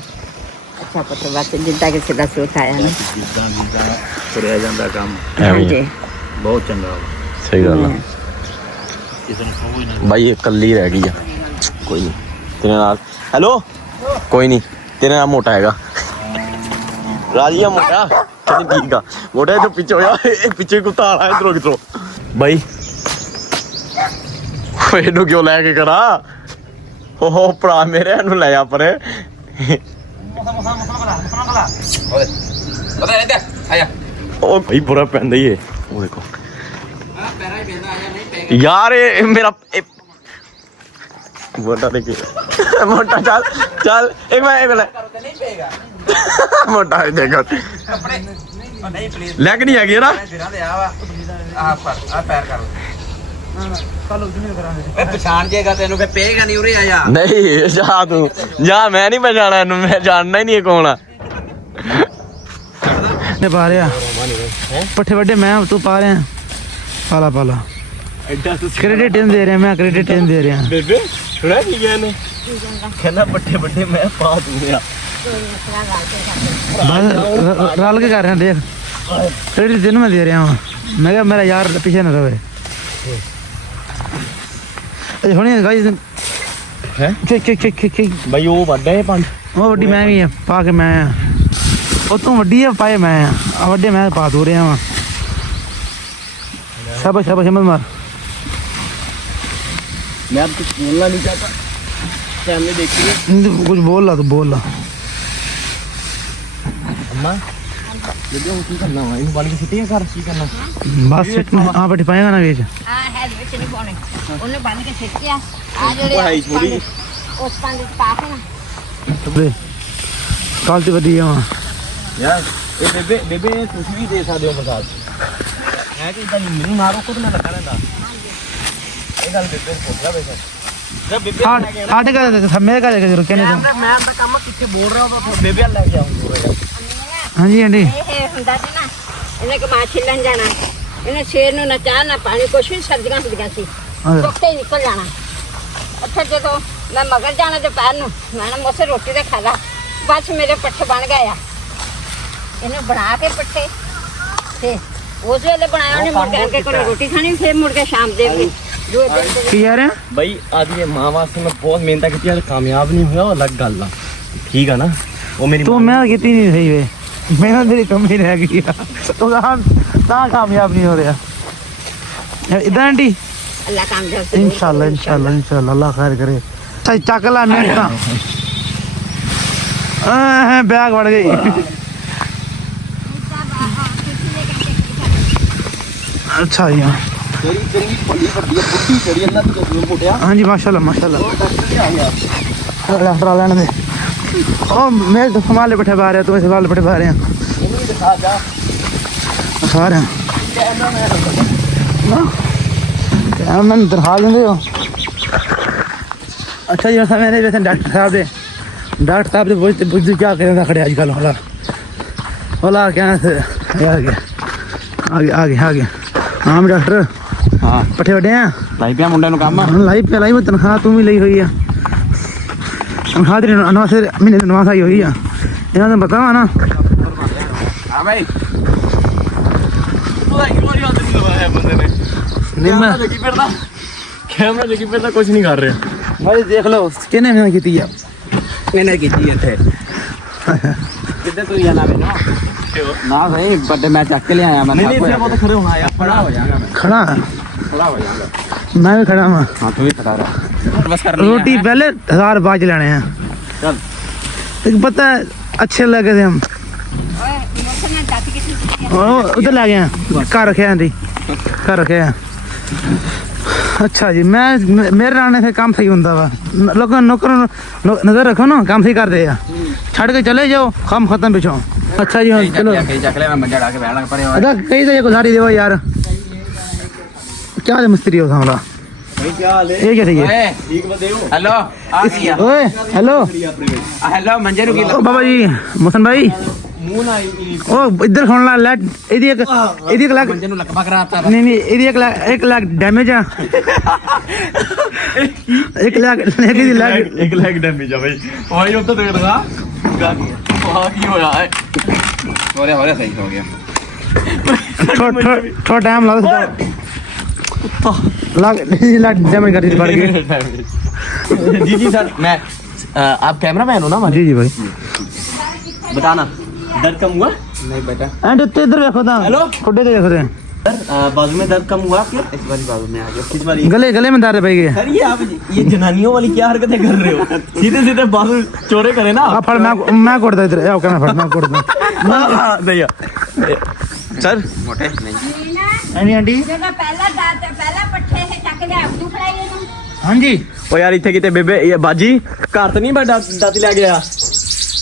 ਅੱਛਾ ਪੁੱਤ ਬਸ ਜਿੱਦਾਂ ਕਿਸੇ ਦਾ ਸੋਚ ਆਇਆ ਨਾ ਜਿੱਦਾਂ ਤੁਰਿਆ ਜਾਂਦਾ ਕੰਮ ਐਵੇਂ ਹੀ ਆ। ਹਾਂਜੀ ਬਹੁਤ ਚੰਗਾ ਵਾ ਸਹੀ ਗੱਲ ਆ ਕਿਸੇ ਨੂੰ ਕੋਈ ਨਾ ਬਾਈ ਇਹ ਇਕੱਲੀ ਰਹਿ ਗਈ ਆ ਕੋਈ ਨਹੀਂ ਤੇਰੇ ਨਾਲ ਹੈਲੋ ਕੋਈ ਨਹੀਂ ਤੇਰੇ ਨਾਲ ਮੋਟਾ ਹੈਗਾ ਰਾਜੀ ਆ ਮੋਟਾ ਕਹਿੰਦੀ ਠੀਕ ਆ ਮੋਟਾ ਇਹ ਤੋਂ ਪਿੱਛੇ ਹੋਇਆ ਇਹ ਪਿੱਛੇ ਕੁੱਤਾ ਆ ਰਿਹਾ ਇਧਰੋਂ ਕਿਧਰੋਂ ਬਾਈ ਇਹਨੂੰ ਕਿਉਂ ਲੈ ਕੇ ਕਰਾਂ ਉਹ ਭਰਾ ਮੇਰੇ ਇਹਨੂੰ ਲੈ ਜਾ ਪਰੇ ਪਤਾ ਨਹੀਂ ਤੇ ਆਇਆ ਉਹ ਭਾਈ ਬੁਰਾ ਪੈਂਦਾ ਹੀ ਏ ਉਹ ਦੇਖੋ ਪੈਰਾਂ ਹੀ ਪੈਂਦਾ ਆਇਆ ਨਹੀਂ ਪੈ ਯਾਰ ਇਹ ਮੇਰਾ ਮੋਟਾ ਦੇਖੀ ਮੋਟਾ ਚੱਲ ਚੱਲ ਇੱਕ ਮੈਂ ਲੈ ਨਹੀਂ ਪਏਗਾ ਮੋਟਾ ਇਹ ਦੇਖ ਕੱਪੜੇ ਨਹੀਂ ਪਲੀਜ਼ ਲੈਗ ਨਹੀਂ ਹੈਗੀ ਨਾ ਸਿਰਾਂ ਤੇ ਆ ਵਾ ਆ ਪਰ ਆ ਪੈਰ ਕਰ ਓਏ ਪਛਾਣ ਜੇਗਾ ਤੈਨੂੰ ਫੇ ਪਏਗਾ ਨਹੀਂ ਉਰੇ ਆਇਆ ਨਹੀਂ ਜਾ ਤੂੰ ਜਾ ਮੈਂ ਨਹੀਂ ਪਛਾਣਾ ਇਹਨੂੰ ਮੈਂ ਜਾਣਨਾ ਹੀ ਨਹੀਂ ਕੌਣ ਆ ने पा रहा पट्ठे वड्डे मैं तू पा रहा पाला पाला क्रेडिट इन दे रहे हैं मैं क्रेडिट इन दे रहे हैं ਬੇਬੇ ਸੁਣਾ ਕੀ ਗਿਆ ਨੇ ਕਹਿੰਦਾ ਵੱਡੇ ਵੱਡੇ ਮੈਂ ਪਾ ਦੂੰਗਾ बस रल के कर रहे हैं देख क्रेडिट तेन मैं दे रहा हूँ मैं क्या मेरा यार पीछे न रहे होनी गाइस हैं? चेक ਬਈ ਉਹ ਵੱਡਾ ਹੈ ਪੰਜ वो वड्डी मैं भी है पा के मैं वो तू वड्डी है पाए मैं आ वड्डे मैं पा दो रहा हूँ शाबाश शाबाश हिम्मत मार मैं अब कुछ बोलना नहीं चाहता फैमिली देखती है कुछ बोल ला तो बोल ला अम्मा बेबे वो की करना है इन पानी की सिटी है घर की करना बस हाँ बैठी पाएगा ना बीच ਹਾਂ ਹੈ ਵਿੱਚ ਨਹੀਂ ਪਾਉਣੇ ਉਹਨੇ ਬੰਨ ਕੇ ਸਿੱਟਿਆ ਆ ਜਿਹੜੇ ਉਹ ਹੈ ਹੀ ਥੋੜ੍ਹੀ ਜਿਹੀ। ਉਸ ਪਾਣੀ ਚ ਪਾ ਕੇ ਨਾ दे कल तो वधिया वा यार ये बेबे बेबे ਤੁਸੀਂ ਵੀ ਦੇ ਸਕਦੇ ਹੋ ਮਸਾਜ ਹੈ ਕਿ ਇਦਾਂ ਨਹੀਂ ਮਾਰੋ ਕੁਝ ਨਾ ਲੱਗਾ ਰਹਿੰਦਾ ਇਹ ਗੱਲ ਬੇਬੇ ਨੂੰ ਪੁੱਛ ਲੈ ਬੇਸ਼ੱਕ ਜਦ ਬੇਬੇ आटे का मेरे का लेके रुके नहीं तो ਮੈਂ ਤਾਂ ਕੰਮ ਕਿੱਥੇ ਬੋਲ ਰਿਹਾ ਹਾਂ ਬੇਬੇ ਲੈ ਕੇ ਆਉਂਗਾ हाँ जी आंटी ਇਹ ਹੁੰਦਾ ਸੀ ਨਾ ਇਹਨੇ ਕਮਾ ਛਿੱਲਣ ਜਾਣਾ ਇਹਨੇ ਸ਼ੇਰ ਨੂੰ ਨਾ ਚਾਹ ਨਾ ਪਾਣੀ ਕੁਛ ਵੀ ਸਰਦੀਆਂ ਹੁੰਦੀਆਂ ਸੀ ਟੋਕੇ ਹੀ ਨਿਕਲ ਜਾਣਾ ਅੱਛਾ ਜਦੋਂ ਮੈਂ ਮਗਰ ਜਾਣਾ ਦੁਪਹਿਰ ਨੂੰ ਮੈਂ ਨਾ ਮੋਸੇ ਰੋਟੀ ਤੇ ਖਾ ਲਾ ਬਸ ਮੇਰੇ ਪੱਠੇ ਬਣ ਗਏ ਆ ਇਹਨੇ ਬਣਾ ਕੇ ਪੱਠੇ ਤੇ ਉਸ ਵੇਲੇ ਬਣਾਇਆ ਉਹਨੇ ਮੁੜ ਕੇ ਆਣ ਕੇ ਘਰੋਂ ਰੋਟੀ ਖਾਣੀ ਫਿਰ ਮੁੜ ਕੇ ਸ਼ਾਮ ਦੇ ਵੀ ਦੋ ਦਿਨ ਦੇ की यार भाई आज ये माँ वास्ते मैं बहुत मेहनत की थी कामयाब नहीं हुआ अलग गल आ ठीक है ना वो मेरी तू मैं कितनी नहीं सही वे मेरा तेरी कमी रह गई तो कामयाब नहीं हो रहा इधर आंटी ਅੱਲਾ ਕਾਮਯਾਬ इंशाल्लाह इंशाल्लाह इंशाल्लाह अल्लाह खैर करे सही चकला मैं बैग बढ़ गई अच्छा जी हाँ जी माशाल्लाह माशाल्लाह डॉक्टर लेने दे ओ मैं तो संभाले बैठे पा रहे तू संभाले बैठे पा रहे हैं खा रहे हैं मैं दिखा देंगे हो अच्छा जी मैंने वैसे डॉक्टर साहब से बुझ क्या करें खड़े आजकल होला क्या आगे हाँ डॉक्टर ਹਾਂ पट्ठे वड्डे हैं ਲਾਈ ਪਿਆ ਮੁੰਡੇ ਨੂੰ ਕੰਮ लाई मैं तनख्वाह तू भी ली हुई है तनख्वाह तेरी नवास महीने नवास आई हुई है इन्होंने पता वा ना ਹਾਂ ਭਾਈ नहीं मैं कैमरा जगी फिरदा कुछ नहीं कर रहा भाई देख लो किन्ने मेहनत की है ਇਹਨੇ ਕੀਤੀ ਇੱਥੇ ਕਿੱਦਾਂ ਤੂੰ ਜਾਣਾ ਮੈਨੂੰ ਨਾ ਸਹੀ ਵੱਡੇ ਮੈਂ ਚੱਕ ਕੇ ਲਿਆਇਆ ਮੈਂ नहीं नहीं वो तो खड़े होना यार ਖੜਾ ਹੋ ਜਾਗਾ ਮੈਂ खड़ा ਖੜਾ ਹੋ ਜਾਗਾ मैं भी खड़ा हूँ ਹਾਂ ਤੂੰ ਵੀ ਖੜਾ ਰह ਬਸ ਕਰਨੀ रोटी पहले 1000 बाद लेने हैं चल। लेकिन पता है अच्छे लगे थे हम ਓਏ ਮੋਸੇ ਨੇ ਦੱਸ ਕਿੱਥੇ उधर लै गए हैं घर रखे हैं घर रखे हैं अच्छा जी मैं मेरे रहने से काम सही होता वा लोगों नौकर नजर रखो ना काम सही कर दे छड़ के चले जाओ काम खत्म पिछो अच्छा जी हाँ चलो ਚੱਕ ਲਿਆ ਮੈਂ ਮੰਜਾ ਢਾ ਕੇ ਬੈਠ ਲੱਗ ਪਰੇ अदा कही तो गुजारी देवो यार क्या है मिस्त्री हो सामला क्या हाल है ये क्या चाहिए ਓਏ ठीक बदे हो ਹੈਲੋ ਆ ਗਿਆ ओए हेलो ਹੈਲੋ ਮੰਜੇ ਨੂੰ ਕੀ ओ बाबा जी मोहसन भाई मुंह ना ओ इधर खोलना लाइट इदी एक लाख ਮੰਜੇ ਨੂੰ ਲਕਮਾ ਕਰਾਤਾ नहीं इदी एक लाख डैमेज है एक लाख एक लाख डैमेज है भाई भाई वो तो देख रहा वहां की हो रहा है ਹੋ ਰਿਹਾ ਸਹੀ ਹੋ ਗਿਆ थोड़ा टाइम लगा लाख डैमेज कर दी पड़ गई जी जी सर मैं आप कैमरामैन हो ना हमारे जी जी भाई बताना दर्द कम हुआ ਨਹੀਂ ਬੇਟਾ एंड इधर देखो था हेलो खुडे देखो थे बाजू में दर्द कम हुआ क्या? इस बारी बाबू में आ गया। किस बारी? गले गले में दर्द पड़ गया। सर ये आप ये जनानियों वाली क्या हरकतें कर रहे हो? सीधे सीधे बाजू चौड़े करे ना। आ फड़ मैं कोड़दा इधर आओ कहना फड़ मैं कोड़दा नहीं सर मोटे नहीं ਹਾਂਜੀ ਆਂਟੀ ਜਦੋਂ ਪਹਿਲਾ ਪੱਠੇ ਸੇ ਚੱਕ ਲਿਆ ਤੂੰ ਫੜਾਈ ਇਹਨੂੰ ਹਾਂਜੀ ओ यार इतने किते बेबे ये बाजी घर तो नहीं मैं दाती ले गया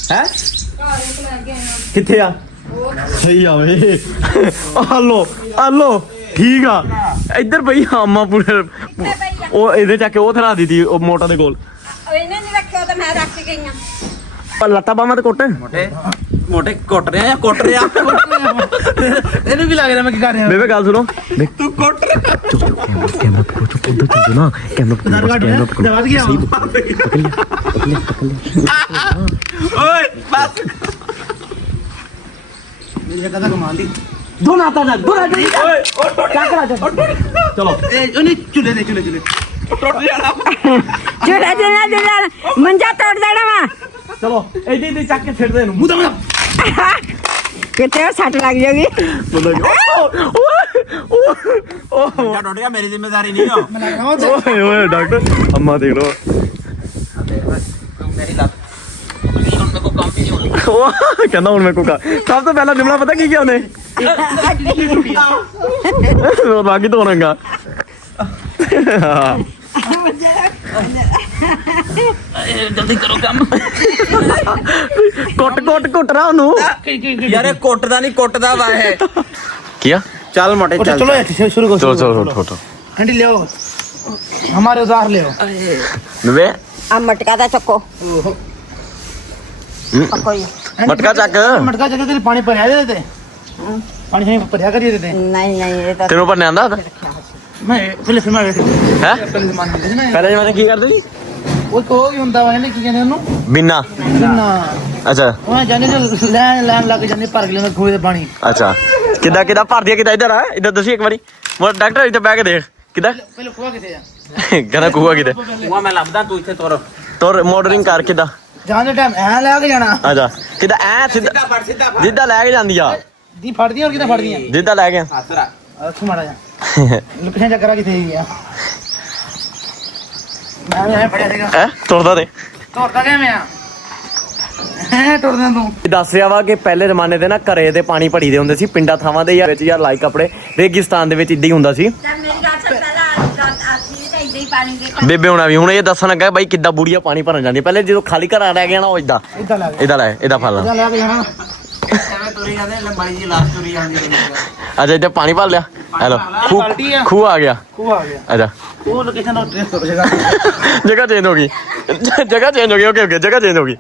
है किथे आ सही आ वे हेलो हेलो ठीक आ इधर भई आमा पूरे ओ इधर जाके ओ थरा दी थी ओ मोटा दे कोल ਇਹਨੇ ਨਹੀਂ ਰੱਖਿਆ ਤਾਂ ਮੈਂ ਰੱਖ ਕੇ ਗਈ ਆ पर लत्ता बामा तो कोट मोटे मोटे कोट रहे हैं या कोट रहे हैं ਇਹਨੂੰ ਵੀ ਲੱਗ ਰਿਹਾ ਮੈਂ ਕੀ ਕਰ ਰਿਹਾ बेबे गल सुनो तू कोट रहे कैमरा पकड़ो चुप उधर चल ना कैमरा पकड़ो दवा दिया ओए बस ये कदा कमाल दी दो नाता ना दो नाता ओए और क्या करा चलो ए ओनी चुले दे चुले टूट जाना ਜਿਹੜਾ ਜਿਹੜਾ ਮੰਜਾ ਤੋੜ ਦੇਣਾ ਵਾ चलो इधर इधर चक के फेर दे मुदा मुदा ਕਿਤੇ ਉਹ ਸੱਟ ਲੱਗ ਜਾਊਗੀ क्या टूट गया मेरी जिम्मेदारी नहीं हो मैं लग रहा हूं ओए ओए डॉक्टर अम्मा देख लो मेरी लत मेरे को काम भी नहीं होनी कहना हूं मेरे को का सब तो पहला जुमला पता की क्या उन्हें बाकी तो होना जल्दी करो काम कुट कुट कुट रहा ओनू यार कोटदा नहीं कोटदा वा है किया चल मोटे चलो चल चलो शुरू करो चलो चलो उठो आंटी ले आओ हमारे उधार ले आओ बेबे ਆ ਮਟਕਾ ਦਾ ਚੱਕੋ ਪਕੋ मटका चक मटका जगह तेरे पानी भरिया देते पानी नहीं भरिया करिए देते ਨਹੀਂ ਨਹੀਂ ਇਹ ਤਾਂ तेरे ऊपर नहीं आंदा मैं पहले फिर मैं है पहले जमाने में ना पहले जमाने की करते जी वो को ही ਹੁੰਦਾ ਵਾ ਇਹਨੇ ਕੀ ਕਹਿੰਦੇ ਉਹਨੂੰ बिना ਨਾ अच्छा ਉਹ ਜਾਨੇ ਜੋ ਲੈਣ ਲੱਗ ਜਾਂਦੇ ਭਰ ਲੈਂਦੇ ਖੂਹ ਦੇ ਪਾਣੀ अच्छा किदा किदा भर दिया किदा इधर आ इधर दसी एक बारी मोर डॉक्टर इधर बैठ के देख किदा ਪਹਿਲੇ ਖੂਹ ਕਿਤੇ ਆ कहना कुआ किदा हुआ मैं लभदा तू इथे तोर तोर मॉडलिंग कर किदा ਜਾਣ ਦੇ ਟਾਈਮ ਐ ਲੈ ਕੇ ਜਾਣਾ अच्छा किदा ऐ सीधा सीधा जिद्दा ले के जांदी आ ਦੀ ਫੜਦੀਆਂ ਔਰ ਕਿਤੇ ਫੜਦੀਆਂ जिद्दा ले गया हाथ रख ਅੱਛਾ ਮਾੜਾ ਜਾ ਲੁਕਸ਼ਾਂ ਚੱਕਰਾ ਕਿਥੇ ਗਿਆ ਮੈਂ ਫੜਿਆ ਸੀਗਾ है तोड़दा दे ਤੋੜਦਾ ਕਿਵੇਂ ਆ ਹੈ ਟੁਰਦਾ ਤੂੰ ਦੱਸ ਰਿਹਾ ਵਾ ਕਿ ਪਹਿਲੇ ਜ਼ਮਾਨੇ ਦੇ ਨਾ ਘਰੇ ਦੇ ਪਾਣੀ ਭਰੀ ਦੇ ਹੁੰਦੇ ਸੀ ਪਿੰਡਾਂ ਥਾਵਾਂ ਦੇ ਯਾਰ ਵਿੱਚ ਯਾਰ ਲਾਈਕ ਆਪਣੇ ਰੇਗਿਸਤਾਨ ਦੇ ਵਿੱਚ ਇਦਾਂ ਹੀ ਹੁੰਦਾ ਸੀ ਮੇਰੀ ਗੱਲ ਸੁਣ ਪਹਿਲਾਂ ਆਸੀ ਤਾਂ ਇਦਾਂ ਹੀ ਪਾਣੀ ਦੇ ਬੇਬੇ ਹੁਣਾ ਵੀ ਹੁਣ ਇਹ ਦੱਸਣ ਲੱਗਾ ਬਾਈ ਕਿੱਦਾਂ ਬੁੜੀਆਂ ਪਾਣੀ ਭਰਨ ਜਾਂਦੀ ਪਹਿਲੇ ਜਦੋਂ ਖਾਲੀ ਘਰ ਰਹਿ ਗਿਆ ਨਾ ਉਹ ਇਦਾਂ ਇਦਾਂ ਲੱਗ ਇਦਾਂ ਲੈ ਇਦਾਂ ਫੜ ਲਾ ਇਦਾਂ ਲੈ ਕੇ ਜਾਣਾ ਐਵੇਂ ਤੁਰੀ ਜਾਂਦੇ ਲੰਬਾਈ ਜੀ ਲਾਸਟ ਤੁਰੀ ਜਾਂਦੀ ਅੱਛਾ ਇੱਥੇ ਪਾਣੀ ਭਰ ਲਿਆ ਹੈਲੋ ਬਾਲਟੀ ਆ। ਖੂਹ ਆ ਗਿਆ ਖੂਹ ਆ ਗਿਆ ਅੱਛਾ ਉਹ ਲੋਕੇਸ਼ਨ ਦਾ ਟ੍ਰੇਸ ਕਰ ਜਗਾ ਜਗ੍ਹਾ ਚੇਂਜ ਹੋ ਗਈ ਜਗ੍ਹਾ ਚੇਂਜ ਹੋ ਗਈ ਓਕੇ ਓਕੇ ਜਗ੍ਹਾ ਚੇਂਜ ਹੋ ਗਈ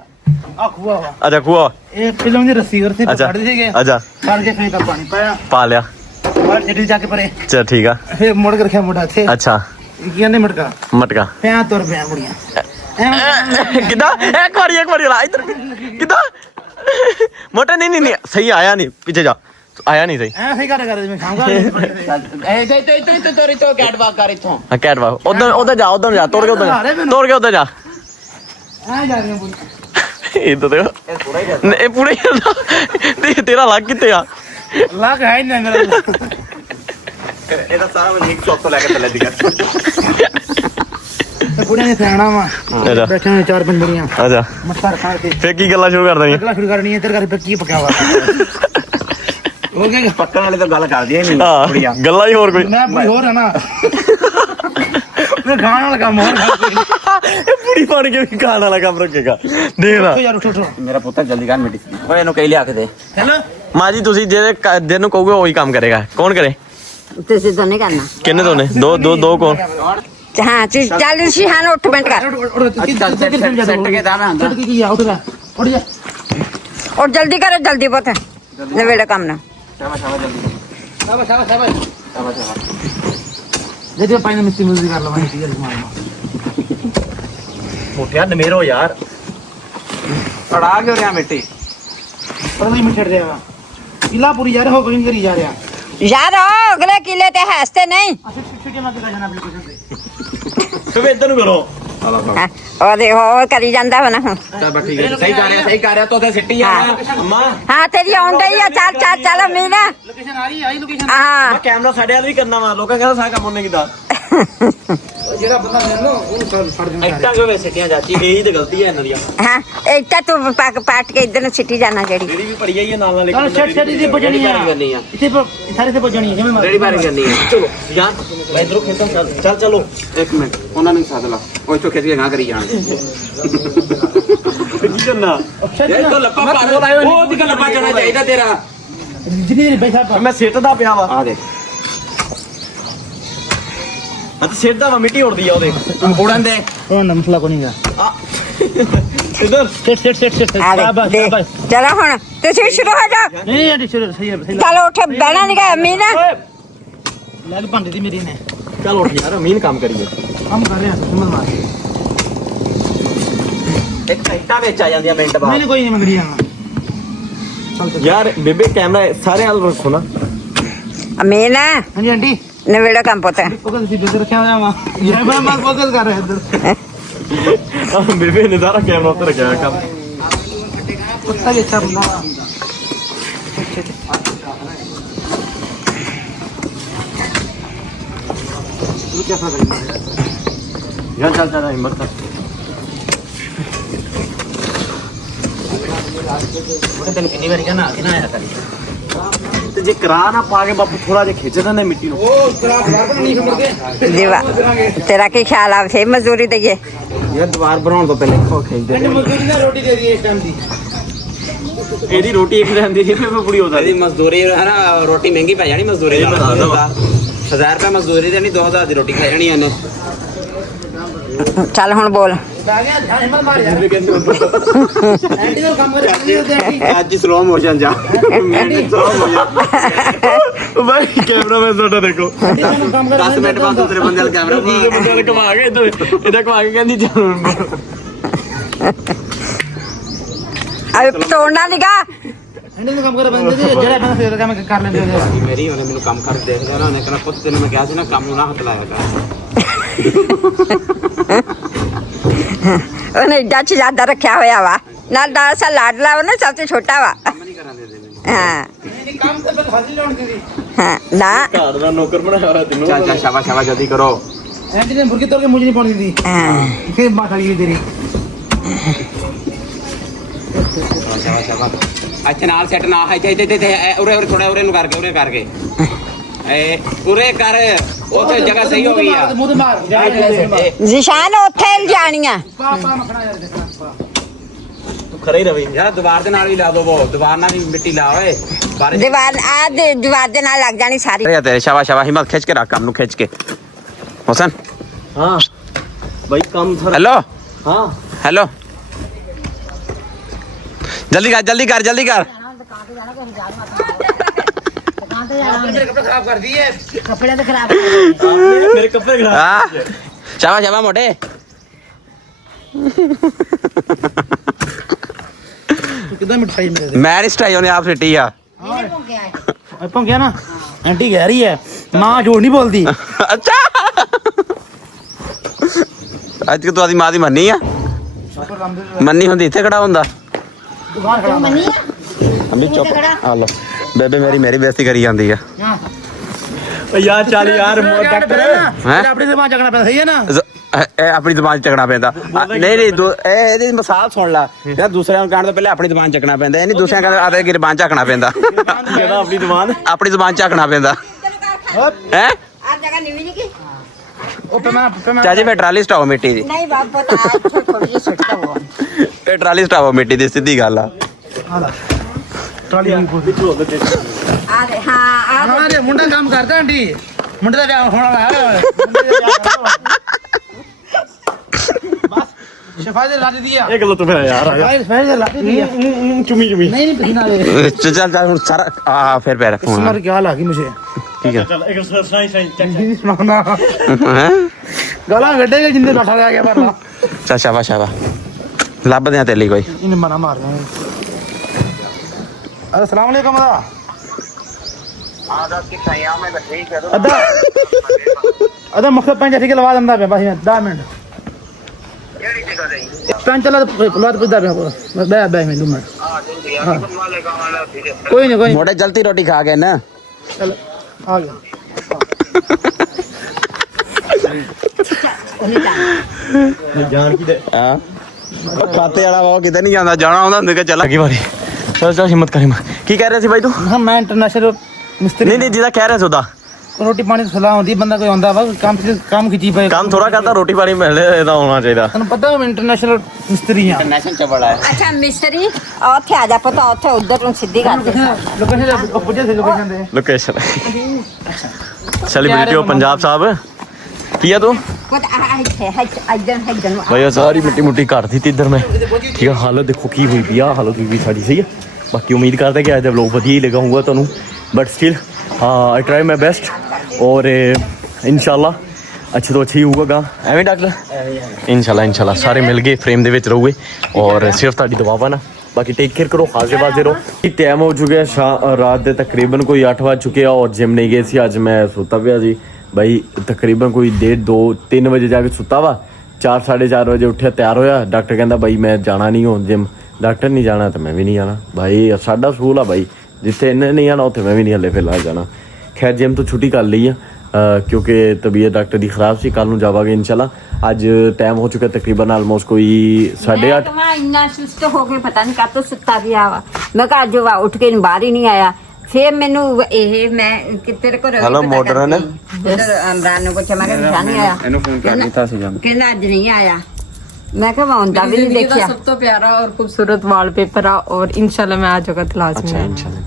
ਆ ਖੂਹ ਆ ਵਾ ਅੱਛਾ ਖੂਹ ਇਹ ਫਿਲਮ ਦੀ ਰੱਸੀ ਉਰਤੇ ਅੱਛਾ ਫੜਦੇ ਸੀਗੇ ਅੱਛਾ ਫੜ ਕੇ ਫੇਰ ਪਾਣੀ ਪਾਇਆ ਪਾ ਲਿਆ ਬਾਹਰ ਛੱਡੀ ਜਾ ਕੇ ਪਰੇ ਚਲ ਠੀਕ ਆ ਫੇਰ ਮੁੜ ਕੇ ਰੱਖਿਆ ਮੁੰਡਾ ਇੱਥੇ ਅੱਛਾ ਕੀ ਕਹਿੰਦੇ ਮਟਕਾ ਮਟਕਾ ਪਿਆ ਤੁਰ ਪਿਆ ਮੁੜੀਆਂ ਕਿੱਦਾਂ ਇੱਕ ਵਾਰੀ ਲਾ ਇੱਧਰ ਕਿੱਦਾਂ ਮੋਟਾ ਨਹੀਂ ਸਹੀ ਆਇਆ ਨਹੀਂ ਪਿੱਛੇ ਜਾ ਆਇਆ ਨਹੀਂ ਸਹੀ ਐ ਫੇਰ ਕਰ ਜਿਵੇਂ ਖਾਂਗਾ ਇੱਥੇ ਤੋਰੀ ਤੋਂ ਕੈਟ ਵਾਕ ਕਰ ਇਥੋਂ ਹਾਂ ਕੈਟ ਵਾ ਉਧਰ ਜਾ ਤੋੜ ਕੇ ਉਧਰ ਜਾ ਐ ਜਾ ਰਹੀਆਂ ਬੁੜੀਆਂ ਇਧਰ ਤੇ ਇਹ ਪੂਰੇ ਤੇਰਾ ਲੱਗ ਕਿੱਥੇ ਆ ਲੱਗ ਹੈ ਨਹੀਂ ਮੇਰਾ ਇਹਦਾ ਸਾਰਾ ਮੈਂ ਇੱਕ ਸ਼ੌਪ ਤੋਂ ਲੈ ਕੇ ਚੱਲੇ ਸੀਗਾ ਬੁੜੀਆਂ ਨੇ ਸਿਆਣਾ ਵਾ ਅੱਛਾ ਬੈਠੇ ਨੇ ਚਾਰ ਪੰਜ ਬੁੜੀਆਂ ਅੱਛਾ ਮੱਥਾ ਰਖਾ ਕੇ ਫੇਰ ਕੀ ਗੱਲਾਂ ਸ਼ੁਰੂ ਕਰ ਦੇਣੀ ਅਗਲਾ ਸ਼ੁਰੂ ਕਰਨੀ ਹੈ ਤੇਰੇ ਘਰ ਤੇ ਕੀ ਪਕਿਆ ਵਾ ਹੋ ਗਿਆ ਪੱਕਣ ਵਾਲੇ ਤਾਂ ਗੱਲ ਕਰਦੀ ਨਹੀਂ ਹਾਂ ਗੱਲਾਂ ਹੀ ਹੋਰ ਕੋਈ ਮੈਂ ਬੁੜੀ ਹੋਰ ਹੈ ਨਾ ਮੈਂ ਖਾਣ ਵਾਲਾ ਕੰਮ ਹੋਰ ਇਹ ਪੂਰੀ ਪਾਣੀ ਕੇ ਵੀ ਖਾਣ ਵਾਲਾ ਕੰਮ ਰੱਖੇਗਾ ਦੇਖ ਲੈ ਯਾਰ ਉੱਠੋ ਮੇਰਾ ਪੁੱਤਰ ਜਲਦੀ ਕਰ ਮਿੱਟੀ ਸੀ ਓਏ ਇਹਨੂੰ ਕਹੀ ਲਿਆ ਕੇ ਦੇ ਹੈਲੋ ਮਾਂ ਜੀ ਤੁਸੀਂ ਜਿਹਦੇ ਨੂੰ ਕਹੋਗੇ ਉਹੀ ਕੰਮ ਕਰੇਗਾ ਕੌਣ ਕਰੇ ਤੁਸੀਂ ਤਾਂ ਨਹੀਂ ਕਰਨਾ ਕਿੰਨੇ ਦੋਨੇ ਦੋ ਕੌਣ ਹਾਂ ਚੱਲ ਸੀ ਹਾਂ ਉੱਠ ਬੈਠ ਕਰ ਸੈੱਟ ਕੇ ਦਾ ਮੈਂ ਆਂਦਾ ਕੀ ਆ ਉੱਠ ਜਾ ਉੱਠ ਜਾ ਔਰ ਜਲਦੀ ਕਰੋ ਜਲਦੀ ਬਹੁਤ ਨਵੇੜਾ ਕੰਮ ਨਾ ਸ਼ਾਬਾਸ਼ ਜਲਦੀ ਸ਼ਾਬਾਸ਼ ਸ਼ਾਬਾਸ਼ ਸ਼ਾਬਾਸ਼ ਸ਼ਾਬਾਸ਼ ਜੇ ਪਾਣੀ ਮਿੱਟੀ ਮੁੱਜੀ ਕਰ ਲਵਾਂਗੇ ਠੀਕ ਹੈ ਮਾਰਨਾ ਮੋਟਿਆ ਨਮੇਰੋ ਯਾਰ ਅੜਾ ਕਿਉਂ ਰਿਆ ਮਿੱਟੀ ਪਰ ਵੀ ਮਿੱਠੜ ਦੇਗਾ ਕਿਲਾ ਪੂਰੀ ਯਾਰ ਹੋ ਗਈ ਕਰੀ ਜਾ ਰਿਹਾ ਯਾਰ ਅਗਲੇ ਕਿਲੇ ਤੇ ਹੱਸਤੇ ਨਹੀਂ ਛੁੱਟੀ ਮਾਰ ਕੇ ਜਾਣਾ ਬਿਲਕੁਲ ਫਿਰ ਇੱਧਰ ਨੂੰ ਕਰੋ ਹਾਂ, ਉਹਦੇ ਉਹ ਕਰੀ ਜਾਂਦਾ ਵਾ ਨਾ ਹੁਣ ਚੱਲ ਬਸ ਠੀਕ ਹੈ ਸਹੀ ਕਰ ਰਿਹਾ ਤੋ ਤੇ ਸਿੱਟੀ ਆ ਅੰਮਾ ਹਾਂ ਤੇਰੀ ਆਉਣ ਡਈ ਆ ਚੱਲ ਚੱਲ ਚੱਲ ਮੀਨਾ ਲੋਕੇਸ਼ਨ ਆ ਰਹੀ ਆਈ ਲੋਕੇਸ਼ਨ ਹਾਂ ਕੈਮਰਾ ਸਾਡੇ ਵਾਲ ਵੀ ਕਰਨਾ ਵਾ ਲੋਕਾਂ ਕਹਿੰਦਾ ਸਾਰਾ ਕੰਮ ਉਹਨੇ ਕੀਤਾ ਜਿਹੜਾ ਬੰਦਾ ਮਿਲਣਾ ਉਹਨੂੰ ਫੜ ਦੇਣਾ ਐਕਟਾਂ ਕਿਉਂ ਵੇ ਸਿੱਟੀਆਂ ਚਾਚੀ ਇਹੀ ਤਾਂ ਗਲਤੀ ਹੈ ਇਹਨਾਂ ਦੀਆਂ ਹਾਂ ਇਹ ਤਾਂ ਤੂੰ ਪਾਟ ਕੇ ਇੱਧਰ ਨੂੰ ਸਿੱਟੀ ਜਾਣਾ ਜਿਹੜੀ ਜਿਹੜੀ ਵੀ ਪੜੀ ਆਈ ਹੈ ਨਾਲ ਚਲ ਛੱਡ ਛੱਡ ਦੀ ਬਜਣੀ ਆ ਕਰਨੀ ਆ ਇੱਥੇ ਸਾਰੇ ਤੇ ਬਜਣੀ ਹੈ ਜਿਵੇਂ ਰੈਡੀ ਬਾਰੀ ਕਰਨੀ ਹੈ ਚਲੋ ਯਾਰ ਮੈਂ ਇਧਰੋਂ ਖੇਤਾਂ ਚੱਲ ਚਲੋ ਇੱਕ ਮਿੰਟ ਉਹਨਾਂ ਨੂੰ ਸੱਦ ਲਾ ਉਹ ਚੋਂ ਖਿੱਚ ਕੇ ਗਾਂ ਕਰੀ ਜਾਣ ਕੀ ਕਰਨਾ ਇਹ ਤਾਂ ਲੱਪਾ ਪਾ ਦੋ ਉਹ ਦੀ ਲੱਪਾ ਚਣਾ ਚਾਹੀਦਾ ਤੇਰਾ ਜਿੰਨੀ ਬੈਠਾ ਮੈਂ ਸਿੱਟਦਾ ਪਿਆ ਵਾ ਆ ਦੇ ਅਤੇ ਸਿੱਟਦਾ ਵਾ ਮਿੱਟੀ ਉੜਦੀ ਆ ਉਹਦੇ ਉੜਨ ਦੇ ਉਹ ਨਾ ਮਸਲਾ ਕੋ ਨਹੀਂਗਾ ਆ ਇਧਰ ਸਿੱਟ ਆ ਸ਼ਾਬਾਸ਼ ਦੇ ਸ਼ਾਬਾਸ਼ ਚਲੋ ਹੁਣ ਤੁਸੀਂ ਸ਼ੁਰੂ ਹੋ ਜਾਓ ਨਹੀਂ ਆਂਟੀ ਸ਼ੁਰੂ ਸਹੀ ਹੈ ਸਹੀ ਚਲੋ ਉੱਠ ਬਹਿਣਾ ਨਹੀਂ ਗਾ ਮੀਨਾ ਲੈ ਲਈ ਭਾਂਡੇ ਦੀ ਮੇਰੀ ਨੇ ਚੱਲ ਉੱਠ ਯਾਰ ਮੀਨ ਕੰਮ ਕਰੀਏ ਕੰਮ ਕਰ ਰਿਹਾ ਸਮਝ ਮਾਰ ਇੱਕ ਇੱਟਾਂ ਵਿੱਚ ਆ ਜਾਂਦੀਆਂ ਮਿੰਟ ਬਾਅਦ ਨਹੀਂ ਕੋਈ ਨਹੀਂ ਮੰਗੜੀ ਆਣਾ ਯਾਰ ਬੇਬੇ ਕੈਮਰਾ ਸਾਰੇ ਹਾਲ ਰੱਖੋ ਨਾ ਮੀਨਾ ਹਾਂਜੀ ਆਂਟੀ ਨਵੇੜਾ ਕੰਮ ਪੁੱਤ ਫੋਕਸ ਸੀ ਬੇਦਰ ਰੱਖਿਆ ਹੋਇਆ ਵਾ ਇਹ ਮੈਂ ਫੋਕਸ ਕਰ ਰਿਹਾ ਇੱਧਰ ਬੇਬੇ ਨੇ ਸਾਰਾ ਕੈਮਰਾ ਉੱਤੇ ਰੱਖਿਆ ਹੋਇਆ ਕੰਮ ਕੁੱਤਾ ਵੀ ਅੱਛਾ ਬੰਦਾ ਤੂੰ ਕੀ ਕਰਦਾ ਯਾਰ ਚੱਲ ਹਿੰਮਤ ਕਰ ਤੈਨੂੰ ਕਿੰਨੀ ਵਾਰੀ ਕਹਿਣਾ ਕਿ ਨਾ ਆਇਆ ਕਰੀ ਤੇ ਜੇ ਕਰਾ ਨਾ ਪਾ ਕੇ ਬਾਪੂ ਥੋੜਾ ਜਿਹਾ ਖਿੱਚ ਦਿੰਦੇ ਮਿੱਟੀ ਨੂੰ ਉਹ ਤੇਰਾ ਘਰ ਬਣਾ ਨਹੀਂ ਫਿਰ ਦੀਵਾ ਤੇਰਾ ਕੀ ਖਿਆਲ ਆ ਫੇਰ ਮਜ਼ਦੂਰੀ ਦਈਏ ਯਾਰ ਦੀਵਾਰ ਬਣਾਉਣ ਤੋਂ ਪਹਿਲੇ ਖੋ ਖਿੱਚਦੇ ਕੇ ਮਜ਼ਦੂਰੀ ਨਾਲ ਰੋਟੀ ਦੇ ਦੀ ਇਸ ਟਾਈਮ ਦੀ ਇਹਦੀ ਰੋਟੀ ਇੱਕ ਰਹਿੰਦੀ ਸੀ ਫਿਰ ਪੂਰੀ ਹੋ ਇਹਦੀ ਸਕਦੀ ਮਜ਼ਦੂਰੀ ਹੈ ਨਾ ਰੋਟੀ ਮਹਿੰਗੀ ਪੈ ਜਾਣੀ ਮਜ਼ਦੂਰੀ ਦੀ 1000 ਰੁਪਏ ਮਜ਼ਦੂਰੀ ਦੇਣੀ 2000 ਦੀ ਰੋਟੀ ਖਾ ਜਾਣੀ ਇਹਨੇ ਚੱਲ ਹੁਣ ਬੋਲ ਆ ਗਿਆ ਹਿੰਮਤ ਮਾਰ ਯਾਰ ਆਂਟੀ ਦਾ ਕੰਮ ਕਰ ਰਹੀ ਹੈ ਆਂਟੀ ਅੱਜ ਸਲੋ ਮੋਸ਼ਨ ਜਾ ਭਾਈ ਕੈਮਰਾਮੈਨ ਤੁਹਾਡਾ ਦੇਖੋ ਆਂਟੀ ਦਾ ਕੰਮ ਕਰ 10 ਮਿੰਟ ਬਾਅਦ ਦੂਸਰੇ ਬੰਦੇ ਵਾਲਾ ਕੈਮਰਾ ਦੂਜੇ ਬੰਦੇ ਨੇ ਘੁਮਾ ਕੇ ਇਧਰ ਇਹਦਾ ਘੁਮਾ ਕੇ ਕਹਿੰਦੀ ਚੱਲ ਅਬ ਤੋੜਨਾ ਨਿਗਾ ਆਂਟੀ ਦਾ ਕੰਮ ਕਰ ਬੰਦੇ ਜਿਹੜਾ ਬੰਦਾ ਫੇਰ ਕੰਮ ਕਰ ਲੈਂਦੇ ਉਹਦੇ ਮੇਰੀ ਉਹਨੇ ਮੈਨੂੰ ਕੰਮ ਕਰ ਦੇਖ ਲਿਆ ਨਾ ਉਹਨੇ ਕਹਿੰਦਾ ਪੁੱਤ ਤੈਨੂੰ ਮੈਂ ਕਿਹਾ ਸੀ ਨਾ ਕੰਮ ਨੂੰ ਨਾ ਹੱਥ ਲਾਇਆ ਕਰ ਉਹਨੇ ਏਡਾ ਜ਼ਿਆਦਾ ਰੱਖਿਆ ਹੋਇਆ ਵਾ ਨਾਲ ਦਾ ਸਾ ਲਾਡਲਾ ਵਾ ਨਾ ਸਭ ਤੋਂ ਛੋਟਾ ਵਾ ਕੰਮ ਨਹੀਂ ਕਰਨ ਦੇ ਮੈਨੂੰ ਹਾਂ ਨਹੀਂ ਕੰਮ ਤੇ ਬਸ ਹਾਜ਼ਰ ਲਾਉਣ ਦੀ ਹਾਂ ਨਾ ਘਰ ਦਾ ਨੌਕਰ ਬਣਾਇਆ ਹੋਇਆ ਤੈਨੂੰ ਚੱਲ ਸ਼ਾਬਾਸ਼ ਜਲਦੀ ਕਰੋ ਆਂਟੀ ਨੇ ਮੁਰਗੀ ਤੋੜ ਕੇ ਮੁਝੇ ਨਹੀਂ ਪਾਉਣੀ ਦਿੰਦੀ ਹਾਂ ਫਿਰ ਮਾਤਾ ਗਈ ਤੇਰੀ ਸ਼ਾਬਾਸ਼ ਅੱਛਾ ਨਾਲ ਸੈੱਟ ਨਾ ਹੈ ਤੇ ਉਰੇ ਥੋੜਾ ਉਰੇ ਨੂੰ ਕਰਕੇ ਉਰੇ ਕਰ ਉੱਥੇ ਜਗ੍ਹਾ ਸਹੀ ਹੋ ਗਈ ਆ ਮੂੰਹ ਤੇ ਮਾਰ ਨਿਸ਼ਾਨ ਉੱਥੇ ਜਾਣੀਆਂ ਪਾਪਾ ਮਖਣਾ ਯਾਰ ਦੇਖਣਾ ਤੂੰ ਖਰੇ ਹੀ ਰਵੀ ਯਾਰ ਦੀਵਾਰ ਦੇ ਨਾਲ ਹੀ ਲਾ ਦੋ ਉਹ ਦੀਵਾਰ ਨਾਲ ਹੀ ਮਿੱਟੀ ਲਾ ਓਏ ਬਾਰੇ ਦੀਵਾਰ ਦੇ ਨਾਲ ਲੱਗ ਜਾਣੀ ਸਾਰੀ अरे तेरे शाबाश शाबाश हिम्मत खींच के रख काम खींच के हुसैन ਹਾਂ ਭਾਈ ਕੰਮ ਥੋੜਾ हेलो ਹਾਂ हेलो जल्दी कर ਮੇਰੇ ਕੱਪੜੇ ਖਰਾਬ ਕਰਦੀ ਹੈ ਕੱਪੜੇ ਤੇ ਖਰਾਬ ਮੇਰੇ ਕੱਪੜੇ ਖਰਾਬ हाँ शाबाश शाबाश मोटे ਤੂੰ ਕਿਦਾਂ ਮਿਠਾਈ ਮੇਰੇ ਦੇ मैं रिश्ता होने आप सिटी आ ਆਪਾਂ ਗਿਆ ਨਾ ਆਂਟੀ ਕਹਿ ਰਹੀ ਹੈ ਮਾਂ ਝੂਠ ਨਹੀਂ ਬੋਲਦੀ अच्छा ਅੱਜ ਕਿ ਤੂੰ ਆਦੀ ਮਾਂ ਦੀ ਮੰਨੀ ਆ ਮੰਨੀ ਹੁੰਦੀ ਇੱਥੇ ਖੜਾ ਹੁੰਦਾ ਅੰਮੀ ਚੁੱਪ ਆ ਲੋ ਬੇਬੇ ਮੇਰੀ ਬੇਇੱਜ਼ਤੀ ਕਰੀ ਜਾਂਦੀ ਆ ਯਾਰ ਚੱਲ ਯਾਰ ਡਾਕਟਰ ਹੈਂ? ਆਪਣੀ ਜ਼ਬਾਨ ਚੱਕਣਾ ਪੈਂਦਾ ਸਹੀ ਹੈ ਨਾ ਇਹ ਆਪਣੀ ਜ਼ਬਾਨ ਚੱਕਣਾ ਪੈਂਦਾ ਨਹੀਂ ਇਹਦੀ ਮਿਸਾਲ ਸੁਣ ਲੈ ਯਾਰ ਦੂਸਰਿਆਂ ਨੂੰ ਕਹਿਣ ਤੋਂ ਪਹਿਲਾਂ ਆਪਣੀ ਜ਼ਬਾਨ ਚੱਕਣਾ ਪੈਂਦਾ ਇਹ ਨਹੀਂ ਦੂਸਰਿਆਂ ਕਹਿੰਦੇ ਆਦੇ ਜ਼ਬਾਨ ਝੱਕਣਾ ਪੈਂਦਾ ਇਹਦਾ ਆਪਣੀ ਜ਼ਬਾਨ ਆਪਣੀ ਜ਼ਬਾਨ ਝੱਕਣਾ ਪੈਂਦਾ ਹੈ ਆ ਜਗ੍ਹਾ ਨਹੀਂ ਮਿਲੀ ਕਿ ਉਹ ਪਮਾ ਚਾਚੀ ਫੇ ਟਰਾਲੀ ਸਟਾਓ ਮਿੱਟੀ ਦੀ ਨਹੀਂ ਬਾਤ ਪਤਾ ਥੋੜੀ ਜਿਹੀ ਸੁੱਟ ਦੋ ਇਹ ਟਰਾਲੀ ਸਟਾਓ ਮਿੱਟੀ ਦੀ ਸਿੱਧੀ ਗੱਲ ਆ ਟਰਾਲੀ ਆ ਗਈ ਆ ਦੇ ਹਾਂ ਆ ਹਾਂ ਦੇ ਮੁੰਡਾ ਕੰਮ ਕਰਦਾ ਆਂਟੀ ਮੁੰਡੇ ਦਾ ਵਿਆਹ ਹੋਣ ਵਾਲਾ ਹੈ ਮੁੰਡੇ ਦਾ ਵਿਆਹ ਕਰਦਾ ਬਸ ਸ਼ਫਾਈ ਦੇ ਲਾਦੀ ਦੀ ਆ ਇਹ ਗੱਲ ਤੂੰ ਫਿਰ ਯਾਰ ਸ਼ਫਾਈ ਦੇ ਲਾਦੀ ਦੀ ਆ ਚੁਮੀ नहीं नहीं पसीना ले ਚੱਲ ਹੁਣ सारा ਆ ਫਿਰ ਪੈਰ ਫੋਨ समर क्या हाल आ गई मुझे ਠੀਕ ਹੈ ਚੱਲ ਇੱਕ ਸੁਣਾਈ ਚੱਕ नहीं सुनाना ਹੈ गाला गड्ढे के जिंदे बैठा रह गया पर ਚੱਲ ਸ਼ਾਬਾਸ਼ ਲੱਭਦੇ ਆ ਤੇਲੀ ਕੋਈ इन्हें मना मार रहे हैं अस्सलाम वालेकुम दा अदा अदा मकसद पंज ठीक लवा दंदा पे बस 10 मिनट ਪੈਨ ਚਲਾ ਪਲਾਟ ਪੁੱਛਦਾ ਪਿਆ ਬੈ ਮੈਨੂੰ ਮੈਂ ਕੋਈ ਨਹੀਂ मोटे जल्दी रोटी खा गए ना ਚਲ ਆ ਗਿਆ ਜਾਣ ਕੀ ਦੇ ਹਾਂ ਖਾਤੇ ਵਾਲਾ ਉਹ ਕਿਤੇ ਨਹੀਂ ਜਾਂਦਾ ਜਾਣਾ ਹੁੰਦਾ ਹੁੰਦੇ ਕਿ ਚੱਲ ਅਗੀ ਵਾਰੀ ਚਲ ਹਿੰਮਤ ਕਰੀ ਕੀ ਕਹਿ ਰਿਹਾ ਸੀ ਬਾਈ ਤੂੰ ਹਾਂ ਮੈਂ ਇੰਟਰਨੈਸ਼ਨਲ ਮਿਸਤਰੀ ਨਹੀਂ ਜਿਹਦਾ ਕਹਿ ਰਿਹਾ ਸੀ ਉਹਦਾ ਰੋਟੀ ਪਾਣੀ ਦੀ ਸਲਾਹ ਹੁੰਦੀ ਬੰਦਾ ਕੋਈ ਆਉਂਦਾ ਵਾ ਕੰਮ ਖਿੱਚੀ ਪਏ ਕੰਮ ਥੋੜਾ ਕਰਦਾ ਰੋਟੀ ਪਾਣੀ ਮਿਲ ਇਹਦਾ ਹੋਣਾ ਚਾਹੀਦਾ ਤੁਹਾਨੂੰ ਪਤਾ ਮੈਂ ਇੰਟਰਨੈਸ਼ਨਲ ਮਿਸਤਰੀ ਆ नेशन च बड़ा है ਅੱਛਾ ਮਿਸਤਰੀ ਉੱਥੇ ਆ ਜਾ ਪਤਾ ਉੱਥੇ ਉਧਰ ਨੂੰ ਸਿੱਧੀ ਕਰ ਦੇ ਲੋਕੇਸ਼ਨ ਪੁੱਛੇ ਸੀ ਲੋਕੇਸ਼ਨ ਦੇ ਲੋਕੇਸ਼ਨ ਸੈਲੀਬ੍ਰਿਟੀ ਆਫ ਪੰਜਾਬ ਸਾਹਿਬ ਕੀ ਆ ਤੂੰ ਕੋਤ ਆ ਇੱਥੇ ਇੱਧਰ ਨੂੰ ਭਾਈ ਸਾਰੀ ਮਿੱਟੀ ਮੁੱਟੀ ਘੱਟ ਦਿੱਤੀ ਇੱਧਰ ਮੈਂ ਠੀਕ ਆ ਹਾਲਤ ਦੇਖੋ ਕੀ ਹੋਈ ਪਈ ਆ ਹਾਲਤ ਹੋਈ ਵੀ ਸਾਡੀ ਸਹੀ ਆ ਬਾਕੀ ਉਮੀਦ ਕਰਦਾ ਕਿ ਅੱਜ ਦਾ ਵਲੌਗ ਵਧੀਆ ਹੀ ਲੱਗਾ ਹੋਊਗਾ ਤੁਹਾਨੂੰ but still I try my best और इंशाल्लाह अच्छे तो अच्छे ही होगा एवं डॉक्टर इंशाल्लाह सारे मिल गए फ्रेम दे विच रहोगे और सिर्फ तुहाडी दुआ वा ना बाकी टेक केयर करो हाजे बाजे रहो टाइम हो चुके हैं रात के तकरीबन कोई 8 बज चुके हैं और जिम नहीं गए सी अज मैं सुता पिया जी भाई तकरीबन कोई 1:30 2 3 बजे जाके सुता वा 4 4:30 बजे उठिया तैयार होया डॉक्टर कहता भाई मैं जाना नहीं हो जिम डॉक्टर नहीं जाना तो मैं भी नहीं जाना भाई साडा स्कूल आ भाई जिथे इन्हें नहीं आना उत्थे मैं भी नहीं हले फिलहाल जाना खैर जिम तो छुट्टी कर ली है क्योंकि तबीयत डॉक्टर की खराब सी कल नूं जावांगे इंशाल्लाह अज टाइम हो चुका तकरीबन आलमोस्ट कोई 8:30 मैं इन्ना सुस्त हो गए पता नहीं कातों सुता गया वा मैं कहा जो उठ के बाहर ही नहीं आया फिर मैनू मैं तेरे को हेलो मॉडर्न इमरान ने पूछा मैं कहा नहीं आया इन्हों फोन कर दिता सी जम कहना अज नहीं आया मैं कहा आंदा भी नहीं देखिया सब तो प्यारा और खूबसूरत वॉलपेपर आ और इंशाल्लाह मैं आ जाऊंगा तो लाजमी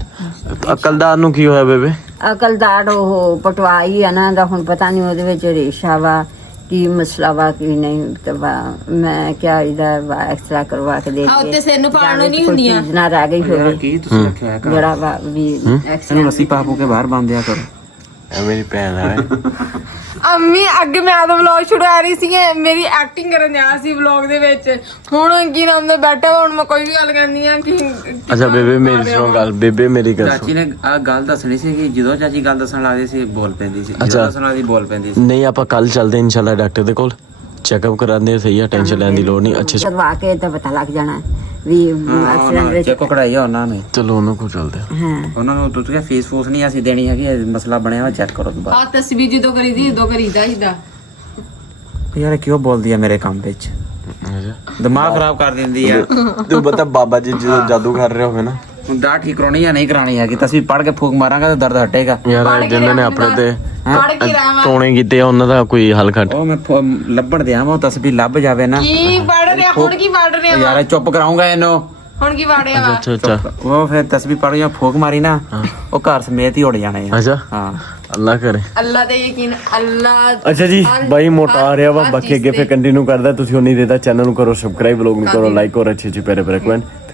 ਅਕਲਦਾਰ ਨੂੰ ਕੀ ਹੋਇਆ ਬੇਬੇ ਅਕਲਦਾਰ ਉਹ ਪਟਵਾਈ ਆ ਨਾ ਦਾ ਹੁਣ ਪਤਾ ਨਹੀਂ ਉਹਦੇ ਵਿੱਚ ਰੇਸ਼ਾ ਵਾ ਕੀ ਮਸਲਾ ਵਾ ਕੀ ਨਹੀਂ ਤੇ ਮੈਂ ਕਿਹਾ ਇਹਦਾ ਐਕਸਟਰਾ ਕਰਵਾ ਕੇ ਦੇ ਹਾਂ ਉੱਤੇ ਸਿਰ ਨੂੰ ਪਾੜਨ ਨਹੀਂ ਹੁੰਦੀਆਂ ਨਾ ਰਹਿ ਗਈ ਹੋਵੇ की तुसी रखया है ਜਿਹੜਾ ਵਾ ਵੀ ਇਹਨੂੰ ਲੱਸੀ ਪਾਪੂ ਕੇ ਬਾਹਰ ਬੰਦ ਦਿਆ ਕਰੋ ਇਹ ਮੇਰੀ ਭੈਣ ਹੈ ਅੰਮੀ ਅੱਗੇ ਮੈਂ ਤਾਂ ਵਲੌਗ ਛੁਡਾ ਰਹੀ ਸੀ ਮੇਰੀ ਐਕਟਿੰਗ ਕਰਨ ਜਾ ਸੀ ਵਲੌਗ ਦੇ ਵਿੱਚ ਹੁਣ ਕੀ ਨਾਮ ਦਾ ਬੈਠਾ ਹੁਣ ਮੈਂ ਕੋਈ ਵੀ ਗੱਲ ਕਰਨੀ ਆ ਕਿ ਅੱਛਾ ਬੇਬੇ ਮੇਰੀ ਸੁਣੋ ਗੱਲ ਬੇਬੇ ਮੇਰੀ ਗੱਲ ਚਾਚੀ ਨੇ ਆ ਗੱਲ ਦੱਸਣੀ ਸੀ ਕਿ ਜਦੋਂ ਚਾਚੀ ਗੱਲ ਦੱਸਣ ਲੱਗਦੀ ਸੀ ਬੋਲ ਪੈਂਦੀ ਸੀ ਜਦੋਂ ਦੱਸਣ ਲੱਗਦੀ ਬੋਲ ਪੈਂਦੀ ਸੀ ਨਹੀਂ ਆਪਾਂ ਕੱਲ ਚੱਲਦੇ ਇਨਸ਼ਾਅੱਲਾ ਡਾਕਟਰ ਦੇ ਕੋਲ ਚੈੱਕਅਪ ਕਰਾਉਂਦੇ ਸਹੀ ਆ ਟੈਨਸ਼ਨ ਲੈਣ ਦੀ ਲੋੜ ਨਹੀਂ ਅੱਛੇ ਕਰਵਾ ਕੇ ਤਾਂ ਪਤਾ ਲੱਗ ਜਾਣਾ ਵੀ ਐਕਸੀਡੈਂਟ ਵਿੱਚ ਚੈੱਕ ਕਢਾਈ ਆ ਉਹਨਾਂ ਨੇ ਚਲੋ ਉਹਨਾਂ ਕੋਲ ਚੱਲਦੇ ਆ ਹਾਂ ਉਹਨਾਂ ਨੂੰ ਤੁਸੀਂ ਕਿਹਾ ਫੀਸ ਫੂਸ ਨਹੀਂ ਅਸੀਂ ਦੇਣੀ ਹੈਗੀ ਇਹ ਮਸਲਾ ਬਣਿਆ ਹੋਇਆ ਚੈੱਕ ਕਰੋ ਦੁਬਾਰਾ ਆ ਤਸਵੀਰ ਜਦੋਂ ਕਰੀਦੀ ਉਦੋਂ ਕਰੀਦਾ ਹੀਦਾ ਯਾਰ ਕਿਉਂ ਬੋਲਦੀ ਆ ਮੇਰੇ ਕੰਮ ਵਿੱਚ ਦਿਮਾਗ ਖਰਾਬ ਕਰ ਦਿੰਦੀ ਆ ਤੂੰ ਪਤਾ ਬਾਬਾ ਜੀ ਜਦੋਂ ਜਾਦੂ ਕਰ ਰਹੇ ਹੋਵੇ ਨਾ ਹੁਣ ਦਾ ਠੀਕ ਕਰਾਉਣੀ ਜਾਂ ਨਹੀਂ ਕਰਾਣੀ ਹੈਗੀ ਤਸਵੀਰ ਪੜ ਕੇ ਫੂਕ ਮਾਰਾਂਗਾ ਤਾਂ ਦਰਦ ਹਟੇਗਾ ਯਾਰ ਜਿਨ੍ਹਾਂ ਨੇ ਆਪਣੇ ਤੇ ਪੜ ਕੇ ਰਾਵਾਂ ਟੋਣੇ ਕੀਤੇ ਆ ਉਹਨਾਂ ਦਾ ਕੋਈ ਹੱਲ ਕੱਢ ਉਹ ਮੈਂ ਲੱਭਣ ਦਿਆਂ ਉਹ ਤਸਵੀਰ ਲੱਭ ਜਾਵੇ ਨਾ ਕੀ ਪੜ ਰਿਹਾ ਹੁਣ ਕੀ ਪੜ ਰਿਹਾ ਵਾ? ਯਾਰ ਚੁੱਪ ਕਰਾਉਂਗਾ ਇਹਨੂੰ ਹੁਣ ਕੀ ਪੜ ਰਿਹਾ ਵਾ? ਅੱਛਾ ਅੱਛਾ ਉਹ ਫਿਰ ਤਸਵੀਰ ਪੜ ਜਾਂ ਫੂਕ ਮਾਰੀ ਨਾ ਉਹ ਘਰ ਸਮੇਤ ਹੀ ਉੜ ਜਾਣੇ ਆ ਅੱਛਾ ਹਾਂ ਅੱਲਾ ਕਰੇ ਅੱਲਾ ਤੇ ਯਕੀਨ ਅੱਲਾ ਅੱਛਾ ਜੀ ਬਾਈ ਮੋਟਾ ਆ ਰਿਹਾ ਵਾ ਬਾਕੀ ਅੱਗੇ ਫਿਰ ਕੰਟੀਨਿਊ ਕਰਦਾ ਤੁਸੀਂ ਉਨੀ ਦੇਦਾ ਚੈਨਲ ਨੂੰ ਕਰੋ ਸਬਸਕ੍ਰਾਈਬ ਵਲੌਗ ਨੂੰ ਕਰੋ ਲਾਈਕ ਔਰ ਅੱਛੇ ਅੱਛੇ ਪਿਆਰੇ ਪਿਆਰੇ ਕਮੈਂਟ